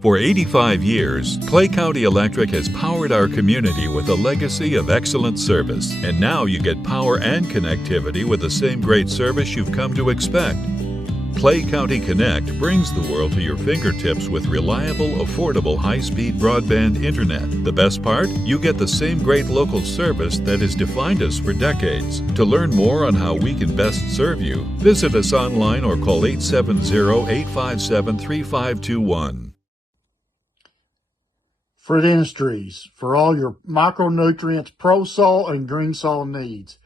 For 85 years, Clay County Electric has powered our community with a legacy of excellent service. And now you get power and connectivity with the same great service you've come to expect. Clay County Connect brings the world to your fingertips with reliable, affordable, high-speed broadband internet. The best part? You get the same great local service that has defined us for decades. To learn more on how we can best serve you, visit us online or call 870-857-3521. Fred Industries, for all your micronutrients, pro soil, and green soil needs.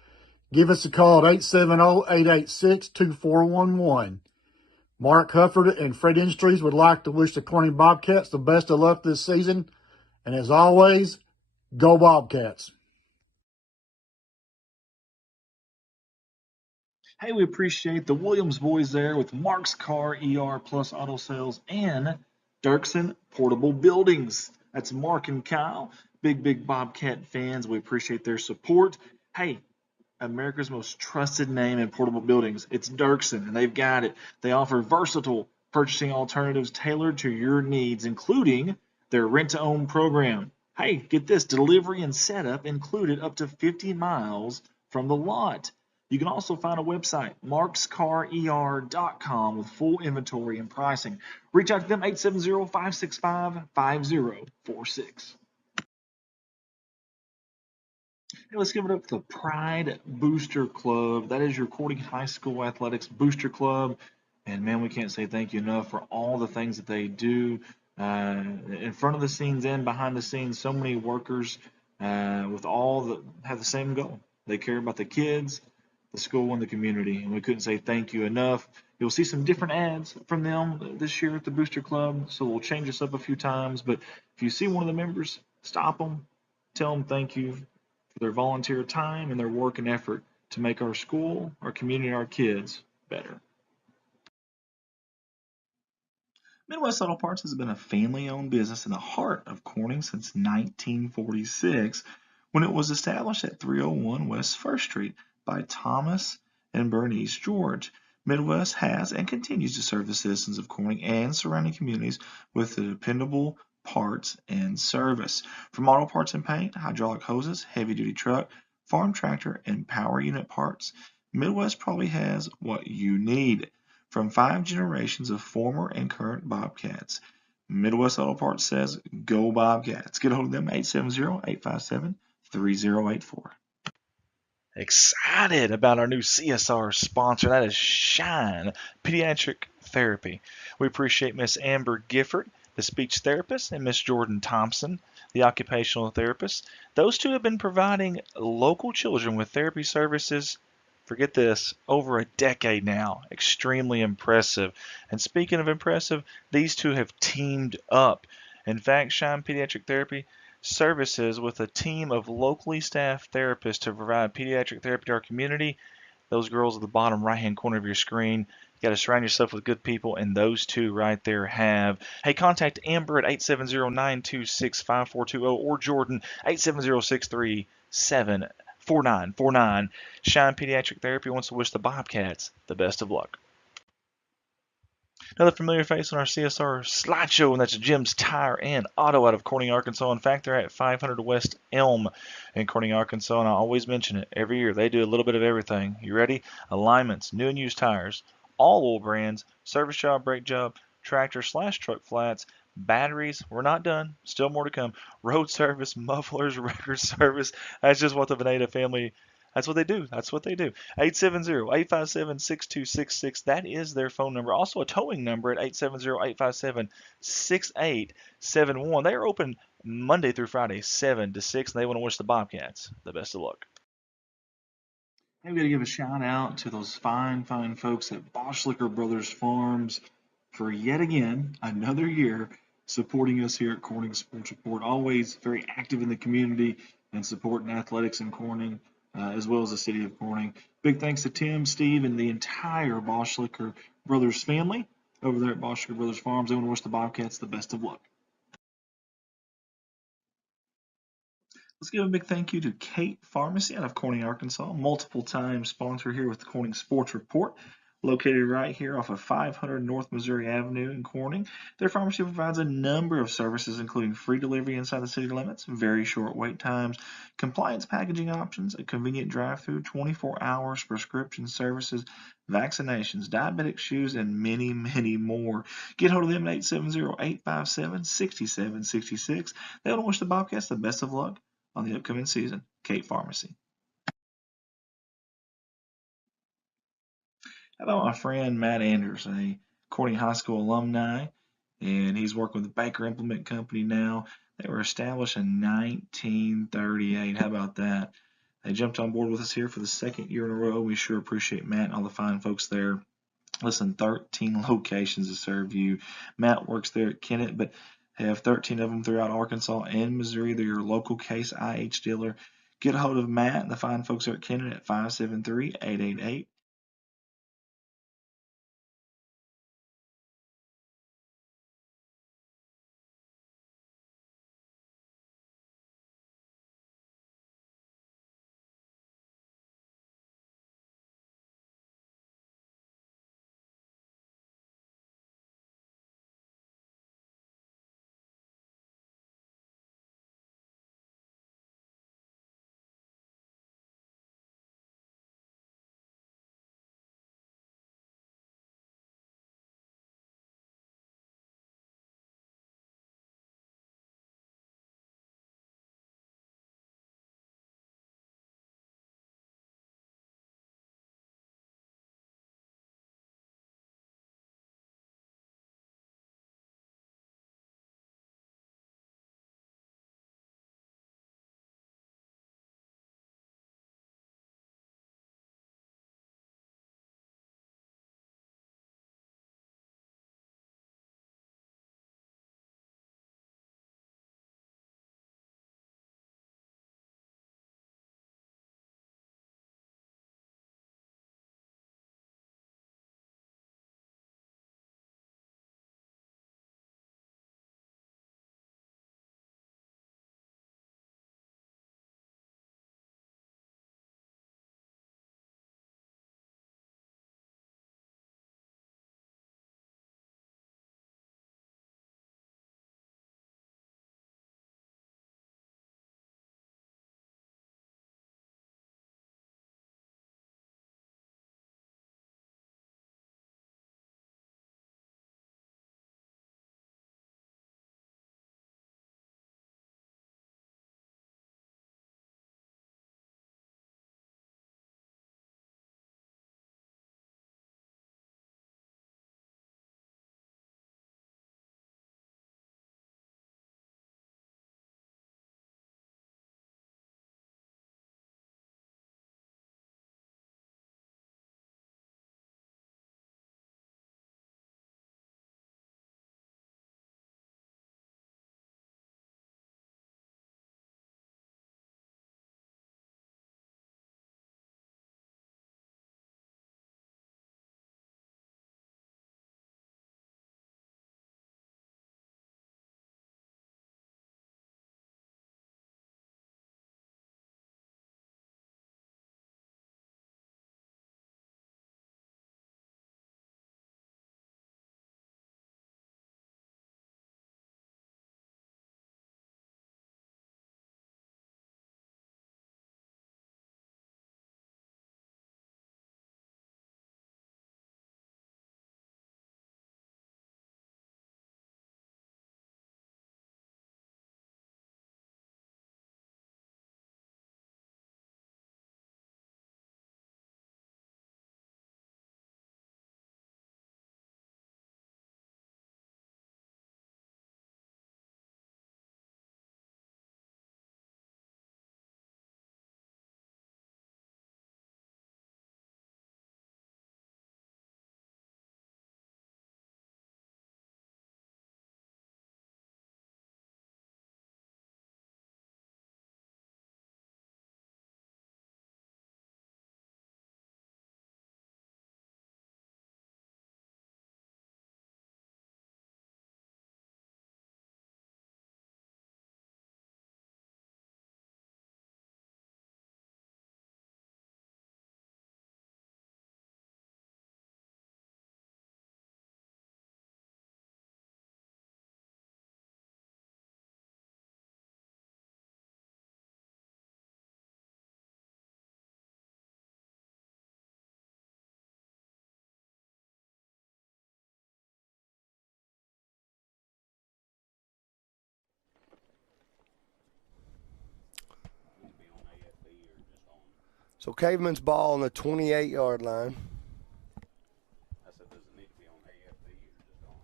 Give us a call at 870-886-2411. Mark Hufford and Fred Industries would like to wish the Corning Bobcats the best of luck this season. And as always, go Bobcats. Hey, we appreciate the Williams boys there with Mark's Car, ER Plus Auto Sales, and Dirksen Portable Buildings. That's Mark and Kyle, big Bobcat fans. We appreciate their support. Hey, America's most trusted name in portable buildings. It's Dirksen, and they've got it. They offer versatile purchasing alternatives tailored to your needs, including their rent-to-own program. Hey, get this, delivery and setup included up to 50 miles from the lot. You can also find a website, markscarer.com, with full inventory and pricing. Reach out to them, 870-565-5046. Hey, let's give it up to the Pride Booster Club. That is your Corning High School Athletics Booster Club. And man, we can't say thank you enough for all the things that they do in front of the scenes and behind the scenes. So many workers with all that have the same goal. They care about the kids, the school, and the community, and we couldn't say thank you enough. You'll see some different ads from them this year at the Booster Club, so we'll change this up a few times. But if you see one of the members, stop them, tell them thank you for their volunteer time and their work and effort to make our school, our community, and our kids better. Midwest Auto Parts has been a family-owned business in the heart of Corning since 1946, when it was established at 301 West 1st Street by Thomas and Bernice George. Midwest has and continues to serve the citizens of Corning and surrounding communities with the dependable parts and service. From auto parts and paint, hydraulic hoses, heavy-duty truck, farm tractor, and power unit parts, Midwest probably has what you need. From 5 generations of former and current Bobcats, Midwest Auto Parts says, go Bobcats. Get a hold of them, 870-857-3084. Excited about our new CSR sponsor. That is Shine Pediatric Therapy. We appreciate Miss Amber Gifford, the speech therapist, and Miss Jordan Thompson, the occupational therapist. Those two have been providing local children with therapy services, forget this, over a decade now. Extremely impressive. And speaking of impressive, these two have teamed up. In fact, Shine Pediatric Therapy services with a team of locally staffed therapists to provide pediatric therapy to our community. Those girls at the bottom right-hand corner of your screen. You got to surround yourself with good people, and those two right there have. Hey, contact Amber at 870-926-5420 or Jordan 870-637-4949. Shine Pediatric Therapy wants to wish the Bobcats the best of luck. Another familiar face on our CSR slideshow, and that's Jim's Tire and Auto out of Corning, Arkansas. In fact, they're at 500 West Elm in Corning, Arkansas, and I always mention it every year. They do a little bit of everything. You ready? Alignments, new and used tires, all oil brands, service job, brake job, tractor/truck flats, batteries. We're not done. Still more to come. Road service, mufflers, record service. That's just what the Veneta family. That's what they do. 870-857-6266. That is their phone number. Also a towing number at 870-857-6871. They are open Monday through Friday, 7 to 6, and they want to wish the Bobcats the best of luck. Hey, we got to give a shout out to those fine folks at Boschlicker Brothers Farms for yet again, another year, supporting us here at Corning Sports Report. Always very active in the community and supporting athletics in Corning. As well as the city of Corning. Big thanks to Tim, Steve, and the entire Boschlicker Brothers family over there at Boschlicker Brothers Farms. They want to wish the Bobcats the best of luck. Let's give a big thank you to Kate Pharmacy out of Corning, Arkansas, multiple time sponsor here with the Corning Sports Report. Located right here off of 500 North Missouri Avenue in Corning, their pharmacy provides a number of services, including free delivery inside the city limits, very short wait times, compliance packaging options, a convenient drive-through, 24 hours prescription services, vaccinations, diabetic shoes, and many, many more. Get hold of them at 870-857-6766. They want to wish the Bobcats the best of luck on the upcoming season. Cape Pharmacy. How about my friend Matt Anders, a Corning High School alumni, and he's working with the Baker Implement Company now. They were established in 1938. How about that? They jumped on board with us here for the second year in a row. We sure appreciate Matt and all the fine folks there. Listen, 13 locations to serve you. Matt works there at Kennett, but they have 13 of them throughout Arkansas and Missouri. They're your local Case IH dealer. Get a hold of Matt and the fine folks there at Kennett at 573-888 So Caveman's ball on the 28-yard line. I said, does it need to be on AFB or just on?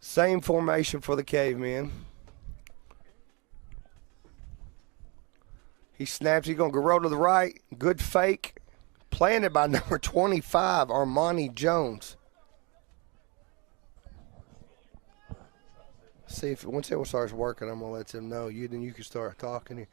Same formation for the Caveman. He snaps. He's going to go roll to the right. Good fake. Planted by number 25, Armani Jones. See if once it starts working, I'm gonna let them know. Then you can start talking.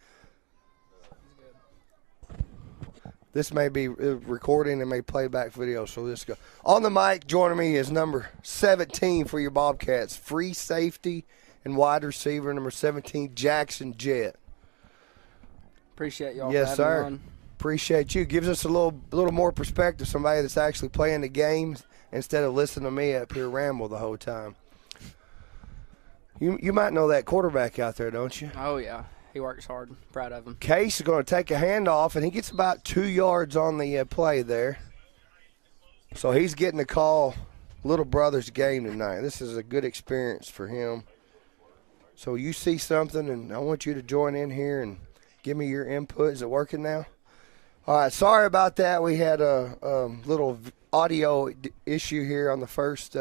This may be recording and may play back video, so let's go. On the mic, joining me is number 17 for your Bobcats, free safety and wide receiver, number 17, Jackson Jett. Appreciate y'all. Yes, for having sir. me on. Appreciate you. Gives us a little more perspective. Somebody that's actually playing the games instead of listening to me up here ramble the whole time. You might know that quarterback out there, don't you? Oh yeah, he works hard. Proud of him. Case is going to take a handoff, and he gets about 2 yards on the play there. So he's getting to call little brother's game tonight. This is a good experience for him. So you see something, and I want you to join in here and give me your input. Is it working now? All right, sorry about that. We had a little audio issue here on the first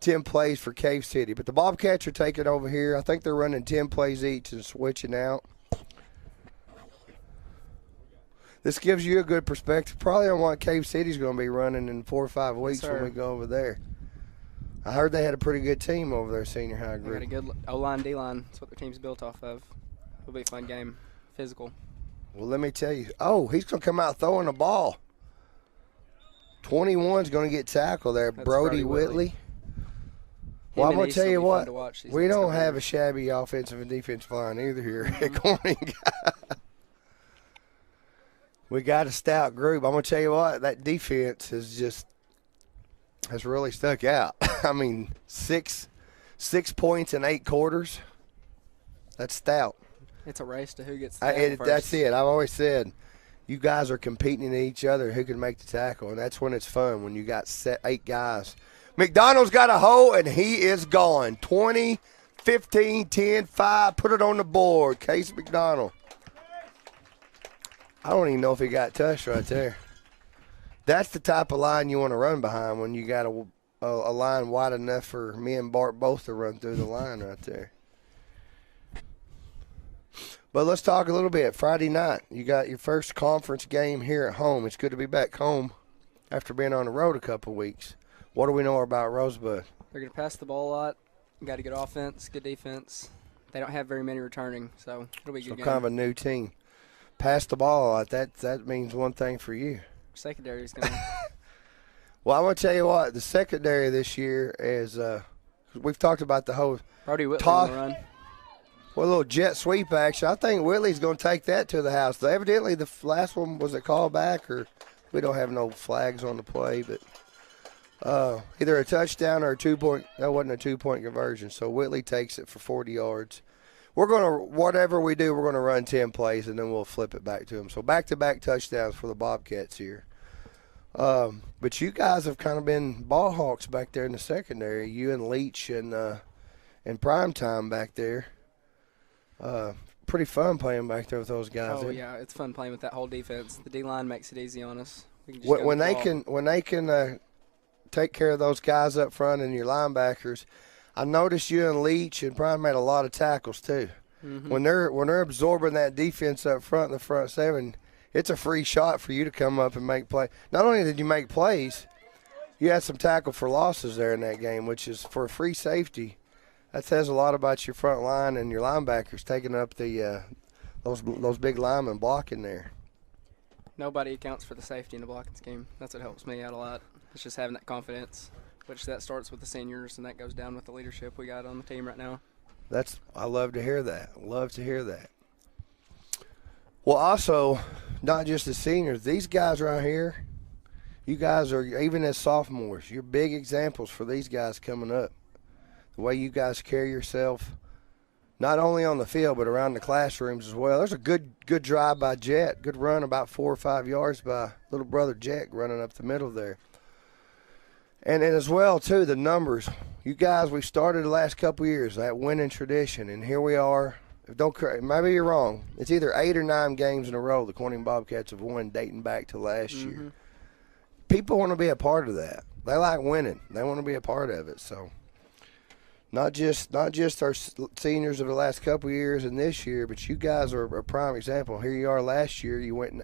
10 plays for Cave City. But the Bobcats are taking over here. I think they're running 10 plays each and switching out. This gives you a good perspective probably on what Cave City's going to be running in 4 or 5 weeks when we go over there. I heard they had a pretty good team over there, senior high They group. got a good O-line, D-line. That's what their team's built off of. It'll be a fun game. Physical. Well, let me tell you. Oh, he's going to come out throwing the ball. 21's going to get tackled there. That's Brody Whitley. Well, I'm going to tell you what. We don't have a shabby offensive and defensive line either here at Corning. We got a stout group. I'm going to tell you what. That defense has really stuck out. I mean, six points in 8 quarters. That's stout. It's a race to who gets the tackle first. That's it. I've always said you guys are competing in each other who can make the tackle, and that's when it's fun, when you got 8 guys. McDonald's got a hole, and he is gone. 20, 15, 10, 5. Put it on the board. Case McDonald. I don't even know if he got touched right there. That's the type of line you want to run behind when you got a line wide enough for me and Bart both to run through the line right there. But let's talk a little bit. Friday night, you got your first conference game here at home. It's good to be back home after being on the road a couple weeks. What do we know about Rosebud? They're going to pass the ball a lot. Got a good offense, good defense. They don't have very many returning, so it'll be a good game. Kind of a new team. Pass the ball a lot. That means one thing for you. Secondary is going to. Well, I'm going to tell you what. The secondary this year is we've talked about the whole Brody Whitley on the run. Well, a little jet sweep action. I think Whitley's going to take that to the house. Though evidently, the last one was a callback, or we don't have no flags on the play, but either a touchdown or a 2-point. That wasn't a 2-point conversion. So Whitley takes it for 40 yards. We're going to, whatever we do, we're going to run 10 plays, and then we'll flip it back to them. So back-to-back touchdowns for the Bobcats here. But you guys have kind of been ball hawks back there in the secondary. You and Leach and Primetime back there. Pretty fun playing back there with those guys. Oh yeah, it's fun playing with that whole defense. The D-line makes it easy on us. We can just when they can take care of those guys up front and your linebackers. I noticed you and Leach and Prime made a lot of tackles too. Mm-hmm. When they're absorbing that defense up front in the front seven, it's a free shot for you to come up and make play. Not only did you make plays, you had some tackle for losses there in that game, which is for a free safety. That says a lot about your front line and your linebackers taking up the those big linemen blocking there. Nobody accounts for the safety in the blocking scheme. That's what helps me out a lot. It's just having that confidence, which that starts with the seniors, and that goes down with the leadership we got on the team right now. I love to hear that. Love to hear that. Well, also, not just the seniors. These guys right here, you guys are, even as sophomores, you're big examples for these guys coming up. The way you guys carry yourself, not only on the field but around the classrooms as well. There's a good drive by Jet, good run about 4 or 5 yards by little brother Jack running up the middle there. And as well, too, the numbers. You guys, we started the last couple of years, that winning tradition, and here we are maybe you're wrong. It's either 8 or 9 games in a row the Corning Bobcats have won dating back to last year. People want to be a part of that. They like winning. They want to be a part of it. So not just our seniors of the last couple of years and this year, but you guys are a prime example. Here you are last year. You went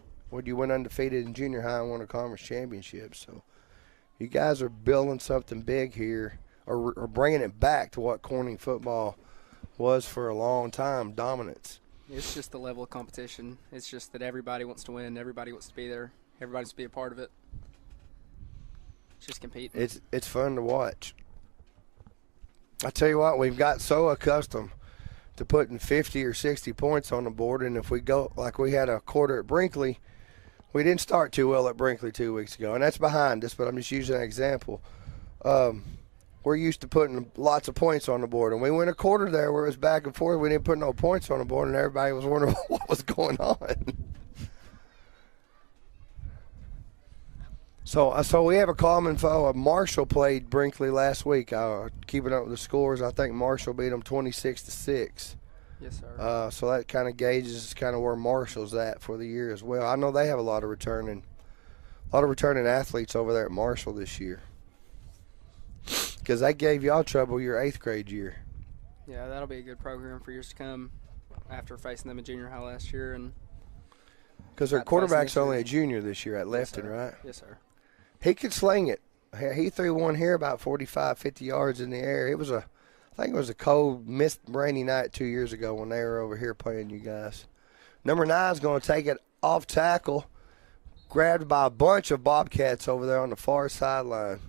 undefeated in junior high and won a conference championship. So you guys are building something big here, or bringing it back to what Corning football was for a long time, dominance. It's just the level of competition. It's just that everybody wants to win. Everybody wants to be there. Everybody wants to be a part of it. It's just competing. It's fun to watch. I tell you what, we've got so accustomed to putting 50 or 60 points on the board, and if we go like we had a quarter at Brinkley, we didn't start too well at Brinkley 2 weeks ago, and that's behind us, but I'm just using an example. We're used to putting lots of points on the board, and we went a quarter there where it was back and forth. We didn't put no points on the board, and everybody was wondering what was going on. So we have a common foe. Marshall played Brinkley last week. Keeping up with the scores, I think Marshall beat them 26-6. Yes, sir. So that kind of gauges kind of where Marshall's at for the year as well. I know they have a lot of returning athletes over there at Marshall this year, because they gave y'all trouble your 8th grade year. Yeah, that'll be a good program for years to come after facing them in junior high last year. And because their quarterback's only a junior this year at Lefton, right? Yes, sir. He could sling it. He threw one here about 45, 50 yards in the air. I think it was a cold, mist, rainy night 2 years ago when they were over here playing you guys. Number 9 is going to take it off tackle, grabbed by a bunch of Bobcats over there on the far sideline.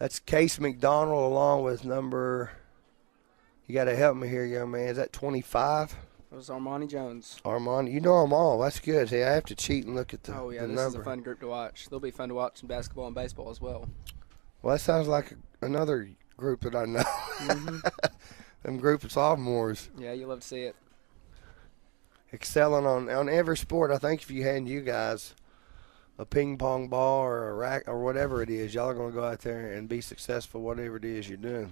That's Case McDonald along with number, you got to help me here, young man. Is that 25? It was Armani Jones. Armani, you know them all. That's good. See, I have to cheat and look at the Oh, yeah, the this number. is a fun group to watch. They'll be fun to watch in basketball and baseball as well. Well, that sounds like another group that I know. Them group of sophomores. Yeah, you love to see it. Excelling on every sport. I think if you hand you guys a ping pong ball or a rack or whatever it is, y'all are going to go out there and be successful whatever it is you're doing.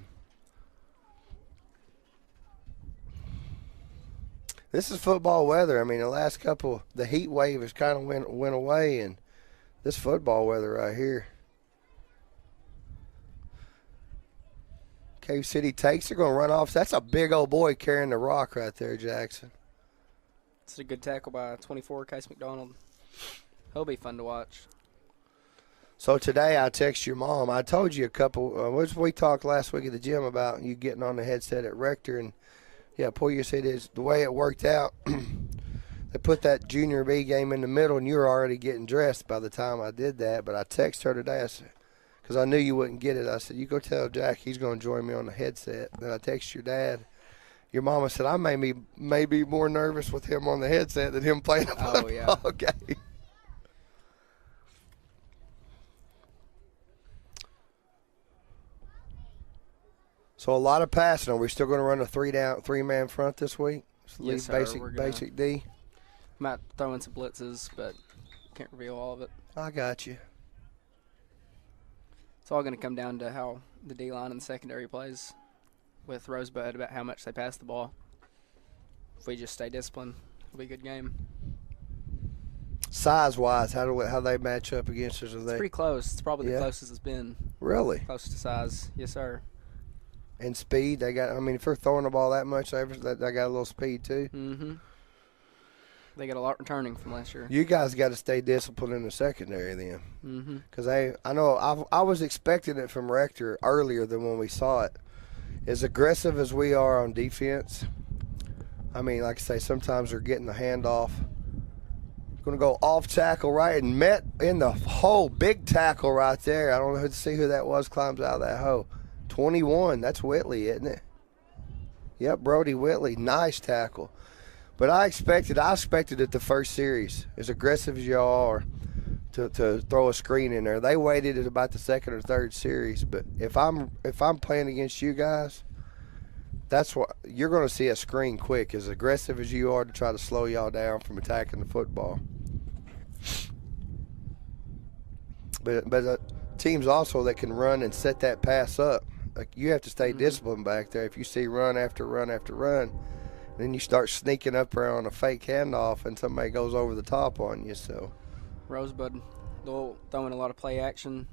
This is football weather. I mean, the last couple, the heat wave has kind of went away, and this football weather right here. Cave City takes. They're going to run off. That's a big old boy carrying the rock right there, Jackson. It's a good tackle by 24, Case McDonald. He'll be fun to watch. So today I text your mom. I told you a couple. We talked last week at the gym about you getting on the headset at Rector, and yeah, Poyer said is the way it worked out. They put that junior B game in the middle, and you were already getting dressed by the time I did that. But I texted her today. I said, because I knew you wouldn't get it. I said, you go tell Jack he's going to join me on the headset. Then I texted your dad. Your mama said I may be more nervous with him on the headset than him playing a football game. So a lot of passing. Are we still going to run a three-man front this week? Yes, sir. Basic D. Might throw in some blitzes, but can't reveal all of it. I got you. It's all going to come down to how the D-line and the secondary plays with Rosebud about how much they pass the ball. If we just stay disciplined, it'll be a good game. Size-wise, how they match up against us? It's pretty close. It's probably the closest it's been. Really? Close to size. Yes, sir. And speed, they got. I mean, if they're throwing the ball that much, they got a little speed too. Mm-hmm. They got a lot returning from last year. You guys got to stay disciplined in the secondary then. Mm-hmm. Because I know I was expecting it from Rector earlier than when we saw it. As aggressive as we are on defense, I mean, like I say, sometimes they're getting the handoff. Going to go off tackle right and met in the hole, big tackle right there. I don't know who to see who that was, climbs out of that hole. 21, that's Whitley, isn't it? Yep, Brody Whitley, nice tackle. But I expected it the first series, as aggressive as y'all are, to throw a screen in there. They waited at about the second or third series. But if I'm playing against you guys, that's what you're going to see a screen quick, as aggressive as you are to try to slow y'all down from attacking the football. But teams also that can run and set that pass up. Like, you have to stay disciplined back there. If you see run after run after run, Then you start sneaking up there on a fake handoff, and somebody goes over the top on you. So Rosebud, they'll throw in a lot of play action.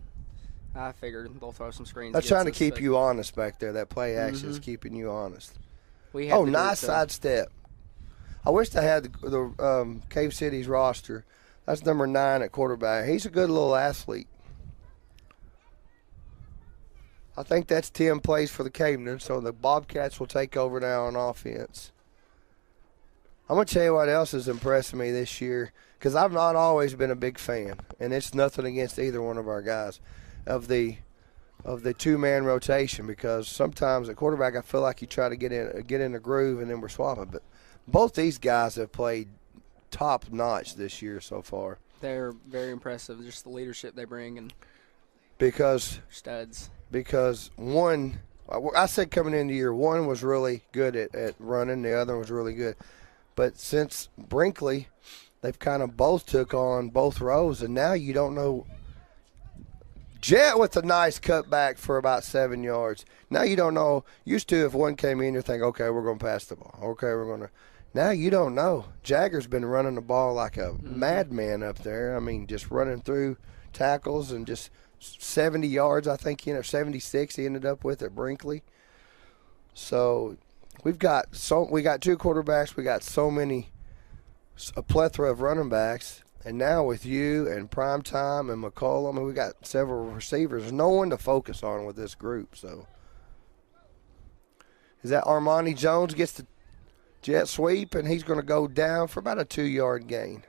I figured they'll throw some screens. that's against trying to us, keep but you honest back there. That play action is Mhm. keeping you honest. we have Oh, the nice group to- sidestep. I wish I had the Cave City's roster. That's number 9 at quarterback. He's a good little athlete. I think that's 10 plays for the Caveman, so the Bobcats will take over now on offense. I'm going to tell you what else is impressing me this year, because I've not always been a big fan, and it's nothing against either one of our guys, of the two-man rotation, because sometimes at quarterback I feel like you try to get in a groove and then we're swapping. But both these guys have played top-notch this year so far. They're very impressive. Just the leadership they bring and Because studs. one, I said coming into year, one was really good at running, the other was really good. But since Brinkley, they've kind of both took on both rows, and now you don't know. Jet with a nice cutback for about 7 yards. Now you don't know. Used to, if one came in, you think, okay, we're going to pass the ball. Okay, we're going to. Now you don't know. Jagger's been running the ball like a madman up there. I mean, just running through tackles and just 70 yards, I think, 76 he ended up with at Brinkley. So we got 2 quarterbacks. We got a plethora of running backs. And now with you and Primetime and McCollum, we got several receivers. There's no one to focus on with this group. So is that Armani Jones gets the jet sweep, and he's going to go down for about a 2-yard gain.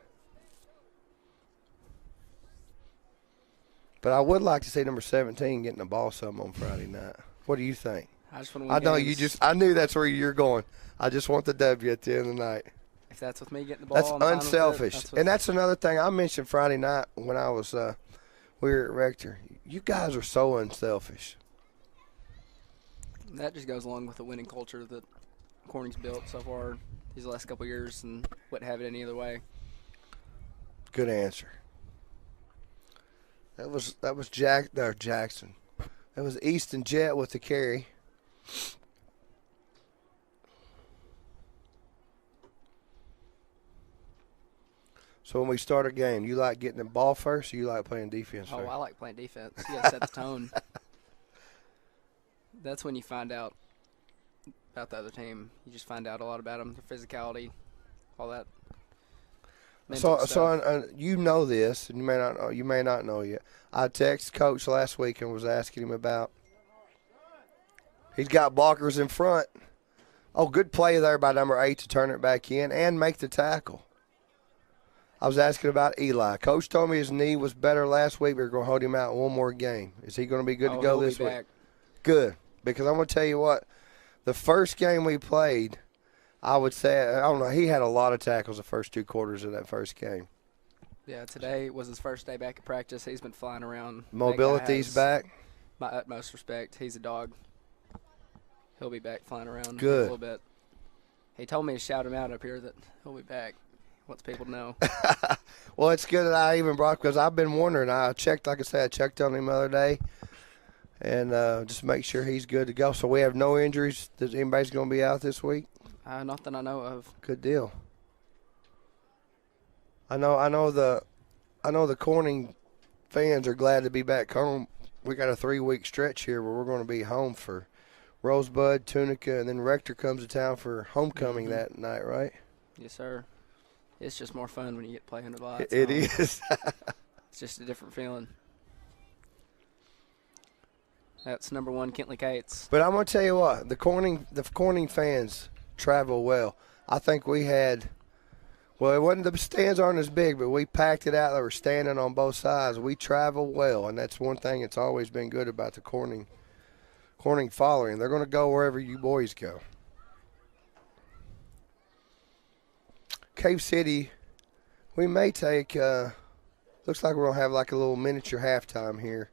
But I would like to see number 17 getting the ball some on Friday night. What do you think? I just want to win I know games. I knew that's where you're going. I just want the W at the end of the night. If that's with me getting the ball, That's I'm fine with it. unselfish. And that's another thing I mentioned Friday night when I was we were at Rector. You guys are so unselfish. That just goes along with the winning culture that Corning's built so far these last couple of years, and wouldn't have it any other way. Good answer. That was Jackson. That was Easton Jet with the carry. So when we start a game, you like getting the ball first, or you like playing defense first? Oh, I like playing defense. You got to set the tone. That's when you find out about the other team. You just find out a lot about them, their physicality, all that. So you know this, and you may not know yet. I texted Coach last week and was asking him about. He's got blockers in front. Oh, good play there by number 8 to turn it back in and make the tackle. I was asking about Eli. Coach told me his knee was better last week. We're going to hold him out one more game. Is he going to be good to go this week? Back. Good, because I'm going to tell you what. The first game we played, I would say, I don't know, he had a lot of tackles the first 2 quarters of that first game. Yeah, today was his first day back at practice. He's been flying around. Mobility's back. My utmost respect. He's a dog. He'll be back flying around Good. a little bit. He told me to shout him out up here that he'll be back. Wants people to know. Well, it's good that I even brought, because I've been wondering. I checked on him the other day, and just make sure he's good to go. So we have no injuries. Does anybody's going to be out this week? Not that I know of. Good deal. I know the Corning fans are glad to be back home. We got a 3-week stretch here where we're going to be home for Rosebud, Tunica, and then Rector comes to town for homecoming that night, right? Yes, sir. It's just more fun when you get playing with lights. It is. It's just a different feeling. That's number 1, Kentley Cates. But I'm going to tell you what, the Corning fans travel well. I think we had, well, it wasn't, the stands aren't as big, but we packed it out. They were standing on both sides. We travel well, and that's one thing that's always been good about the Corning following. They're going to go wherever you boys go. Cave City, we may take, looks like we're going to have like a little miniature halftime here.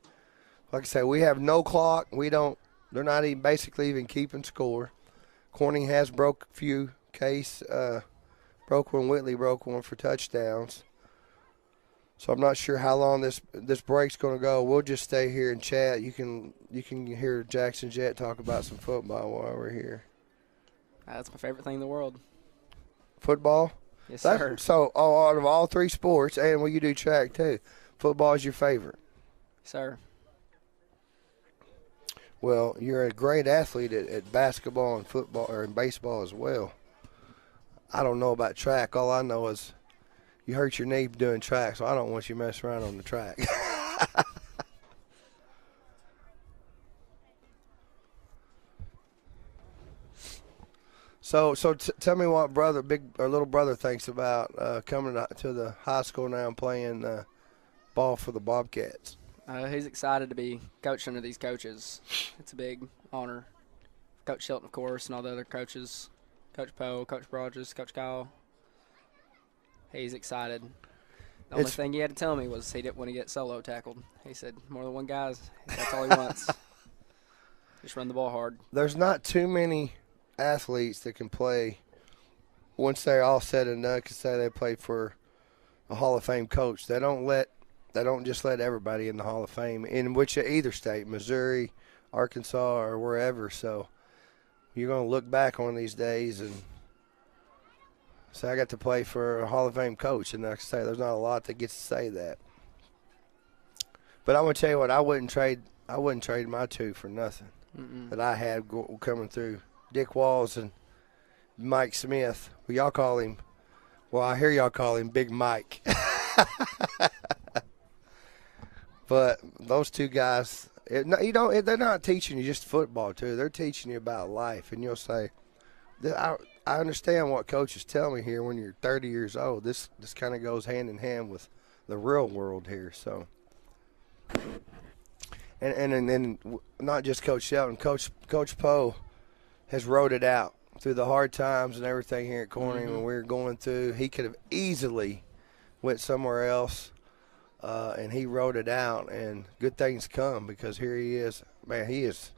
Like I said, we have no clock. They're not even basically even keeping score. Corning has broke a few. Case broke one. Whitley broke one for touchdowns. So I'm not sure how long this break's going to go. We'll just stay here and chat. You can hear Jackson Jet talk about some football while we're here. That's my favorite thing in the world. Football? Yes, sir. So, out of all three sports, and well, you do track too, football is your favorite. Sir. Well, you're a great athlete at basketball and football or in baseball as well. I don't know about track. All I know is you hurt your knee doing track, so I don't want you messing around on the track. So tell me what big or little brother thinks about coming to the high school now and playing ball for the Bobcats. He's excited to be coached under these coaches. It's a big honor. Coach Shelton, of course, and all the other coaches. Coach Poe, Coach Rogers, Coach Kyle. He's excited. The only thing he had to tell me was he didn't want to get solo tackled. He said more than one guy, that's all he wants. Just run the ball hard. There's not too many athletes that can play once they're all said and done. Can say they played for a Hall of Fame coach. They don't just let everybody in the Hall of Fame in either state, Missouri, Arkansas, or wherever. So you're going to look back on these days and say, I got to play for a Hall of Fame coach. And like I say, there's not a lot that gets to say that. But I'm going to tell you what, I wouldn't trade my two for nothing that I had coming through. Dick Walls and Mike Smith. I hear y'all call him Big Mike. But those two guys, they're not teaching you just football, too. They're teaching you about life. And you'll say, I understand what coaches tell me here when you're 30 years old. This kind of goes hand in hand with the real world here. So, and not just Coach Shelton, Coach Poe has rode it out through the hard times and everything here at Corning when we were going through. He could have easily went somewhere else. And he wrote it out, and good things come because here he is. Man, he is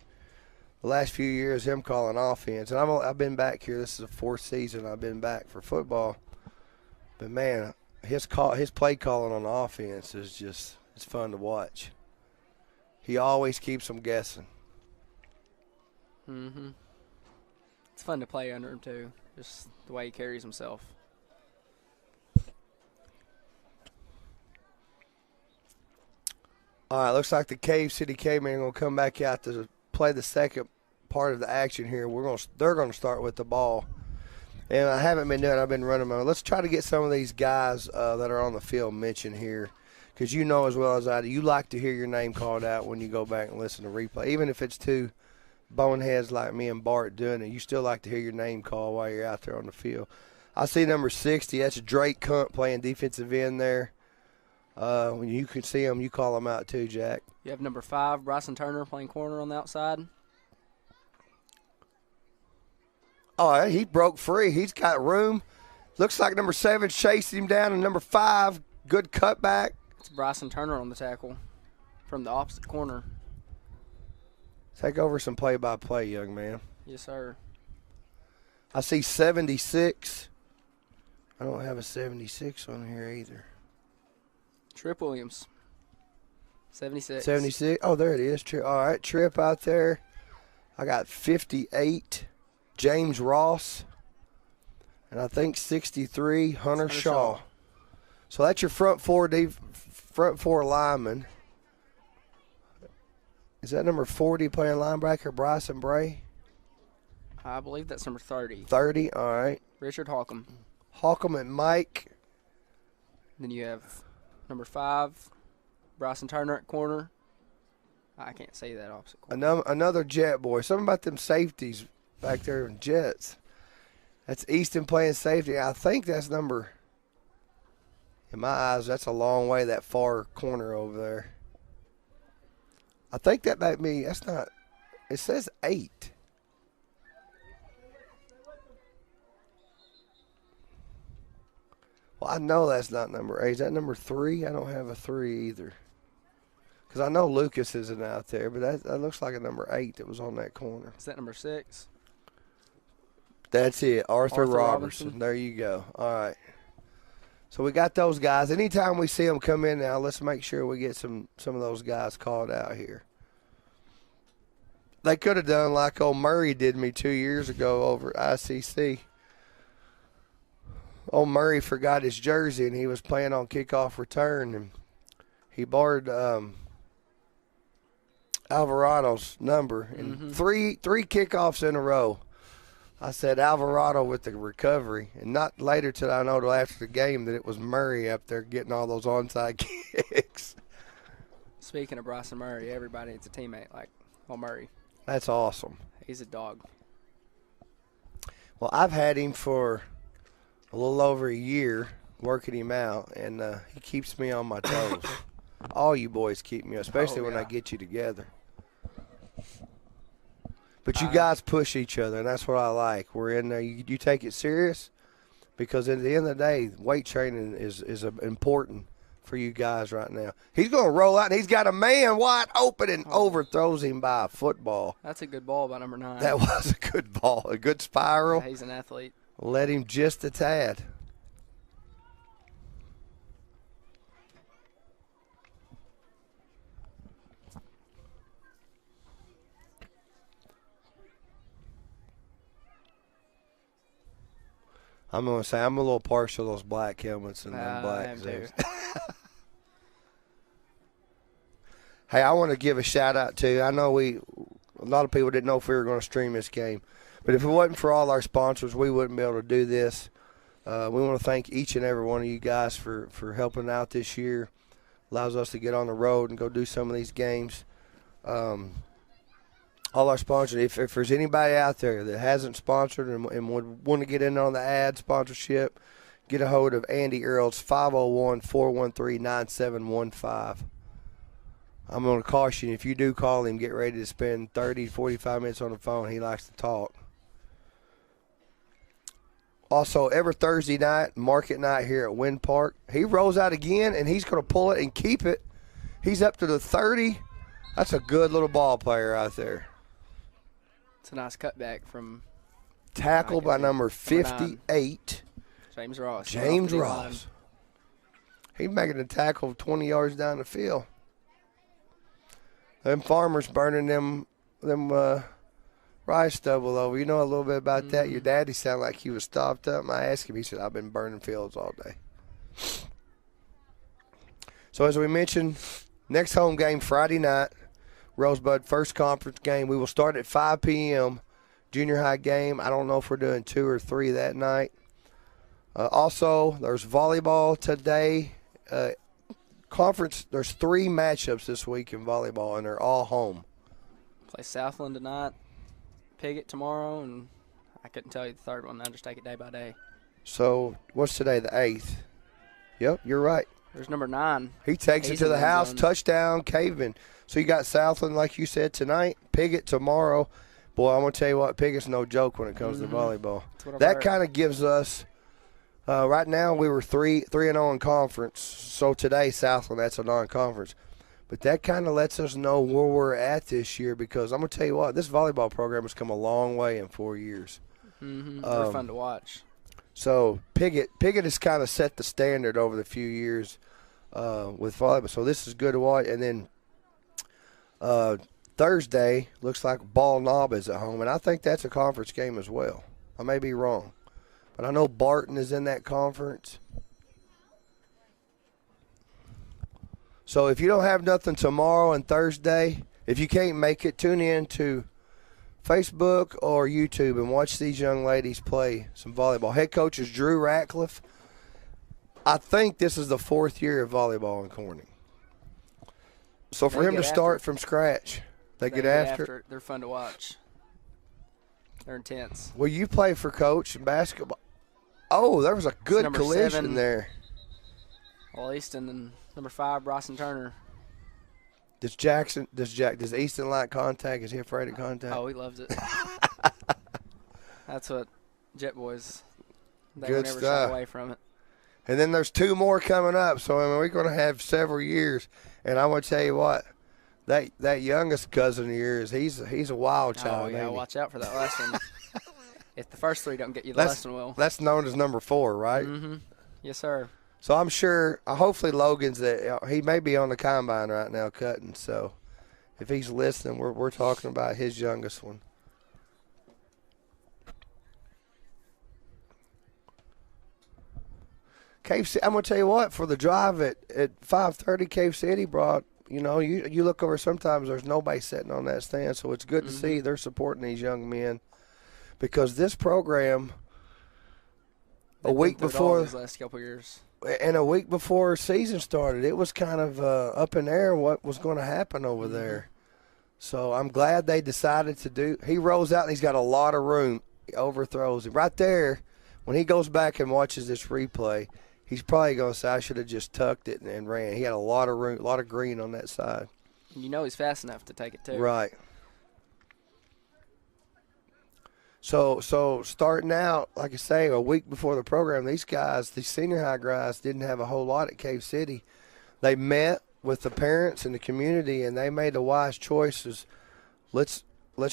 the last few years him calling offense. And I've been back here. This is the fourth season I've been back for football. But, man, his play calling on the offense is just it's fun to watch. He always keeps them guessing. Mm-hmm. It's fun to play under him, too, just the way he carries himself. All right, looks like the Cave City Caveman are going to come back out to play the second part of the action here. They're going to start with the ball. And I haven't been doing it. I've been running my own. Let's try to get some of these guys that are on the field mentioned here because you know as well as I do, you like to hear your name called out when you go back and listen to replay. Even if it's two boneheads like me and Bart doing it, you still like to hear your name called while you're out there on the field. I see number 60. That's Drake Cunt playing defensive end there. When you can see him, you call him out too, Jack. You have number 5, Bryson Turner, playing corner on the outside. Oh, he broke free. He's got room. Looks like number 7's chasing him down, and number 5, good cutback. It's Bryson Turner on the tackle from the opposite corner. Take over some play-by-play, young man. Yes, sir. I see 76. I don't have a 76 on here either. Trip Williams, 76. 76. Oh, there it is. All right, Trip out there. I got 58, James Ross. And I think 63, Hunter Shaw. So that's your front four linemen. Is that number 40 playing linebacker, Bryson Bray? I believe that's number 30. 30, all right. Richard Holcomb. Holcomb and Mike. Then you have number 5, Bryson Turner at corner. I can't say that opposite corner. Another Jet boy. Something about them safeties back there in Jets. That's Easton playing safety. I think that's number, in my eyes, that's a long way, that far corner over there. I think that might be, that's not, it says 8. Well, I know that's not number 8. Is that number 3? I don't have a 3 either. Because I know Lucas isn't out there, but that looks like a number 8 that was on that corner. Is that number 6? That's it, Arthur Robertson. There you go. All right. So we got those guys. Anytime we see them come in now, let's make sure we get some of those guys called out here. They could have done like old Murray did me 2 years ago over at ICC. Old Murray forgot his jersey, and he was playing on kickoff return, and he borrowed Alvarado's number. And three kickoffs in a row. I said Alvarado with the recovery, and not later till I know till after the game that it was Murray up there getting all those onside kicks. Speaking of Bryson Murray, everybody needs a teammate like old Murray. That's awesome. He's a dog. Well, I've had him for a little over a year, working him out, and he keeps me on my toes. All you boys keep me, especially when I get you together. But you guys push each other, and that's what I like. We're in there. You take it serious, because at the end of the day, weight training is important for you guys right now. He's going to roll out, and he's got a man wide open and overthrows him by a football. That's a good ball by number 9. That was a good ball, a good spiral. Yeah, he's an athlete. Let him just a tad. I'm going to say I'm a little partial to those black helmets and them black I am zips. too. Hey, I want to give a shout-out to, I know a lot of people didn't know if we were going to stream this game. But if it wasn't for all our sponsors, we wouldn't be able to do this. We want to thank each and every one of you guys for helping out this year. Allows us to get on the road and go do some of these games. All our sponsors, if there's anybody out there that hasn't sponsored and would want to get in on the ad sponsorship, get a hold of Andy Earls, 501-413-9715. I'm going to caution you, if you do call him, get ready to spend 30, 45 minutes on the phone. He likes to talk. Also, every Thursday night, market night here at Wynn Park, he rolls out again, and he's going to pull it and keep it. He's up to the 30. That's a good little ball player out there. It's a nice cutback from Tackle by number 58. James Ross. James Ross. He's making a tackle 20 yards down the field. Them farmers burning them rice stubble over. You know a little bit about that. Your daddy sounded like he was stopped up. I asked him. He said, I've been burning fields all day. So as we mentioned, next home game Friday night, Rosebud first conference game. We will start at 5 p.m. Junior high game. I don't know if we're doing 2 or 3 that night. Also, there's volleyball today. Conference, there's 3 matchups this week in volleyball, and they're all home. Play Southland tonight, Piggott tomorrow, and I couldn't tell you the third one. I just take it day by day. So what's today, the 8th? Yep, you're right. There's number 9. He takes it to the house, zone. touchdown, Caveman. So you got Southland, like you said, tonight, Piggott tomorrow. Boy, I'm going to tell you what, Piggott's no joke when it comes to volleyball. That kind of gives us, right now we were 3-0 in conference. So today, Southland, that's a non-conference. But that kind of lets us know where we're at this year, because I'm going to tell you what, this volleyball program has come a long way in 4 years. They're fun to watch. So Piggott has kind of set the standard over the few years with volleyball. So this is good to watch. And then Thursday looks like Ball Knob is at home, and I think that's a conference game as well. I may be wrong, but I know Barton is in that conference. So if you don't have nothing tomorrow and Thursday, if you can't make it, tune in to Facebook or YouTube and watch these young ladies play some volleyball. Head coach is Drew Ratcliffe. I think this is the 4th year of volleyball in Corning. So for him to start from scratch, they get after it. They're fun to watch. They're intense. Well, you play for coach in basketball. Oh, there was a good collision 7, there. Well, Easton and number 5, Bryson Turner. Does Easton like contact? Is he afraid of contact? Oh, he loves it. That's what Jet Boys, they Good never stuff. shy away from it. And then there's 2 more coming up. So, I mean, we're going to have several years. And I'm going to tell you what, that youngest cousin of yours, he's a wild child. Oh, yeah, watch out for that last one. If the first 3 don't get you, the last one will. That's known as number 4, right? Mm-hmm. Yes, sir. So I'm sure, hopefully Logan's he may be on the combine right now cutting. So if he's listening, we're talking about his youngest one. Cave City, I'm going to tell you what, for the drive at 5:30, Cave City brought, you look over sometimes there's nobody sitting on that stand, so it's good to see they're supporting these young men because this program, They've a week been through it before, all these last couple of years. and a week before season started, it was kind of up in the air what was going to happen over there. So I'm glad they decided to do. He rolls out and he's got a lot of room. He overthrows it right there. When he goes back and watches this replay, he's probably going to say, I should have just tucked it and ran. He had a lot of room, a lot of green on that side. You know he's fast enough to take it too. Right. So starting out, like I say, a week before the program, these senior high guys didn't have a whole lot at Cave City. They met with the parents and the community, and they made the wise choices. Let's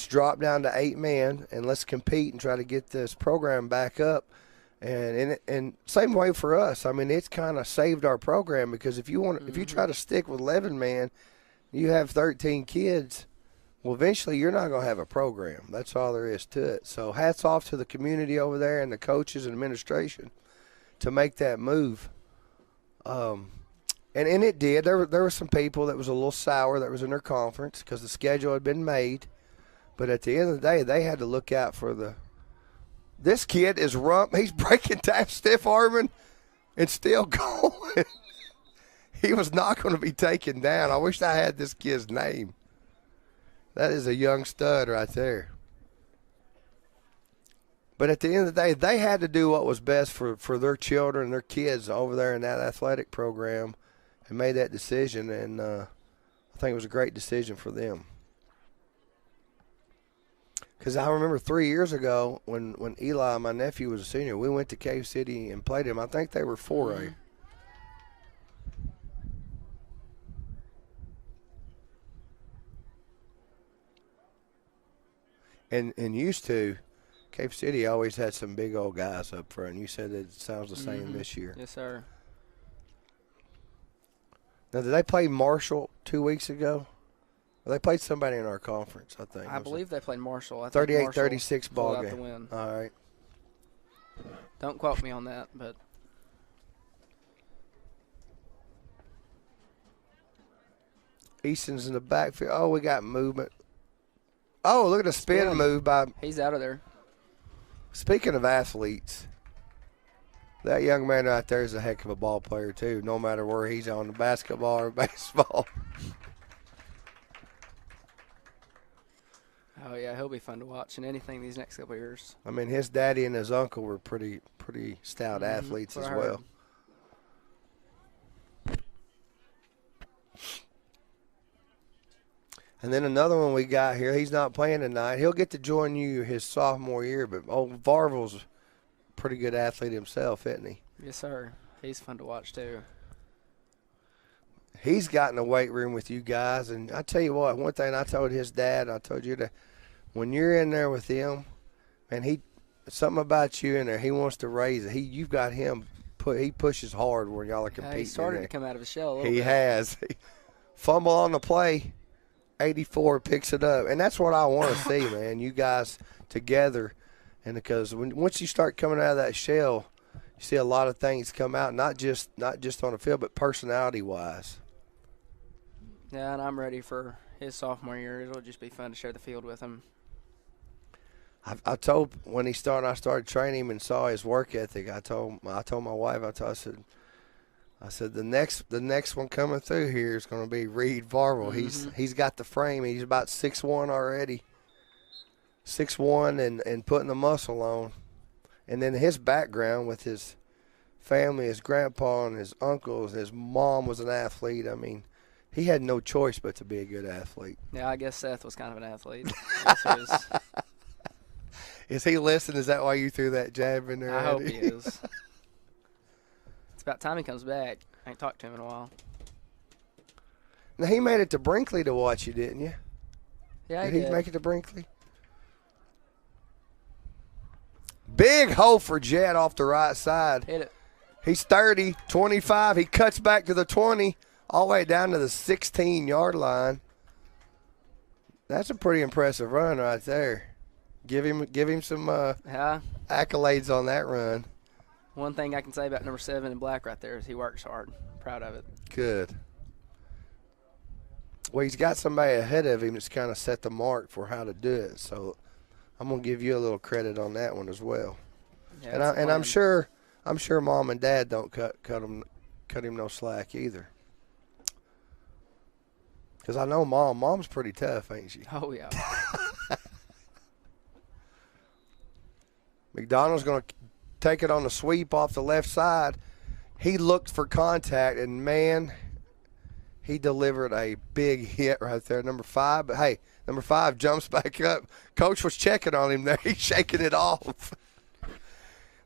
drop down to 8 men and let's compete and try to get this program back up. And same way for us. I mean, it's kind of saved our program because if you try to stick with 11 man, you have 13 kids. Well, eventually you're not going to have a program. That's all there is to it. So hats off to the community over there and the coaches and administration to make that move. And it did. There were some people that was a little sour that was in their conference because the schedule had been made. But at the end of the day, they had to look out for this kid is he's breaking down stiff arming and still going. He was not going to be taken down. I wish I had this kid's name. That is a young stud right there. But at the end of the day, they had to do what was best for their children and their kids over there in that athletic program and made that decision. And I think it was a great decision for them. Because I remember 3 years ago when Eli, my nephew, was a senior, we went to Cave City and played him. I think they were 4A. And used to, Cave City always had some big old guys up front. You said it sounds the same this year. Yes, sir. Now, did they play Marshall 2 weeks ago? Well, they played somebody in our conference, I think. I believe they played Marshall. 38-36 ball game. The win. All right. Don't quote me on that, but Easton's in the backfield. Oh, we got movement. Oh, look at the spin move by. He's out of there. Speaking of athletes, that young man right there is a heck of a ball player, too, no matter where he's on, the basketball or baseball. Oh, yeah, he'll be fun to watch in anything these next couple of years. I mean, his daddy and his uncle were pretty stout athletes as well. And then another one we got here, he's not playing tonight. He'll get to join you his sophomore year, but old Varvel's a pretty good athlete himself, isn't he? Yes, sir. He's fun to watch, too. He's got in the weight room with you guys, and I tell you what, one thing I told his dad, I told you that when you're in there with him, man, something about you in there, he wants to raise it. You've got him, he pushes hard when y'all are competing. He started to come out of his shell a little bit. He has. Fumble on the play. 84 picks it up, and that's what I want to see, man. You guys together, and because once you start coming out of that shell, you see a lot of things come out, not just on the field, but personality wise. Yeah, and I'm ready for his sophomore year. It'll just be fun to share the field with him. I told when I started training him and saw his work ethic. I told my wife, I said the next one coming through here is going to be Reed Varvel. He's got the frame. He's about 6'1" already. 6'1" and putting the muscle on. And then his background with his family, his grandpa and his uncles, his mom was an athlete. I mean, he had no choice but to be a good athlete. Yeah, I guess Seth was kind of an athlete. Yes, is he listening? Is that why you threw that jab in there? I hope he is. It's about time he comes back. I ain't talked to him in a while. Now, he made it to Brinkley to watch you, didn't you? Yeah, Did he make it to Brinkley? Big hole for Jet off the right side. Hit it. He's 30, 25. He cuts back to the 20, all the way down to the 16-yard line. That's a pretty impressive run right there. Give him some Yeah. accolades on that run. One thing I can say about number 7 in black right there is he works hard. Proud of it. Good. Well, he's got somebody ahead of him that's kind of set the mark for how to do it. So I'm gonna give you a little credit on that one as well. Yeah, And I'm sure Mom and Dad don't cut him no slack either. Because I know Mom's pretty tough, ain't she? Oh, yeah. McDonald's going to take it on the sweep off the left side. He looked for contact, and, man, he delivered a big hit right there, number 5. But, hey, number 5 jumps back up. Coach was checking on him there. He's shaking it off.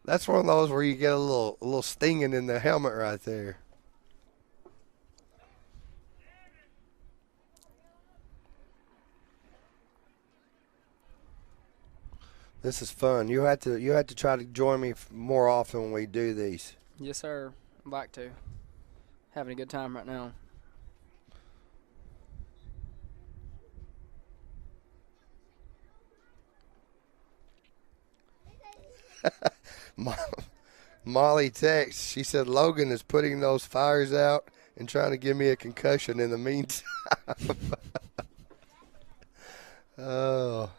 That's one of those where you get a little stinging in the helmet right there. This is fun. You had to try to join me more often when we do these. Yes, sir. I'd like to. Having a good time right now. Molly texts. She said Logan is putting those fires out and trying to give me a concussion in the meantime. Oh.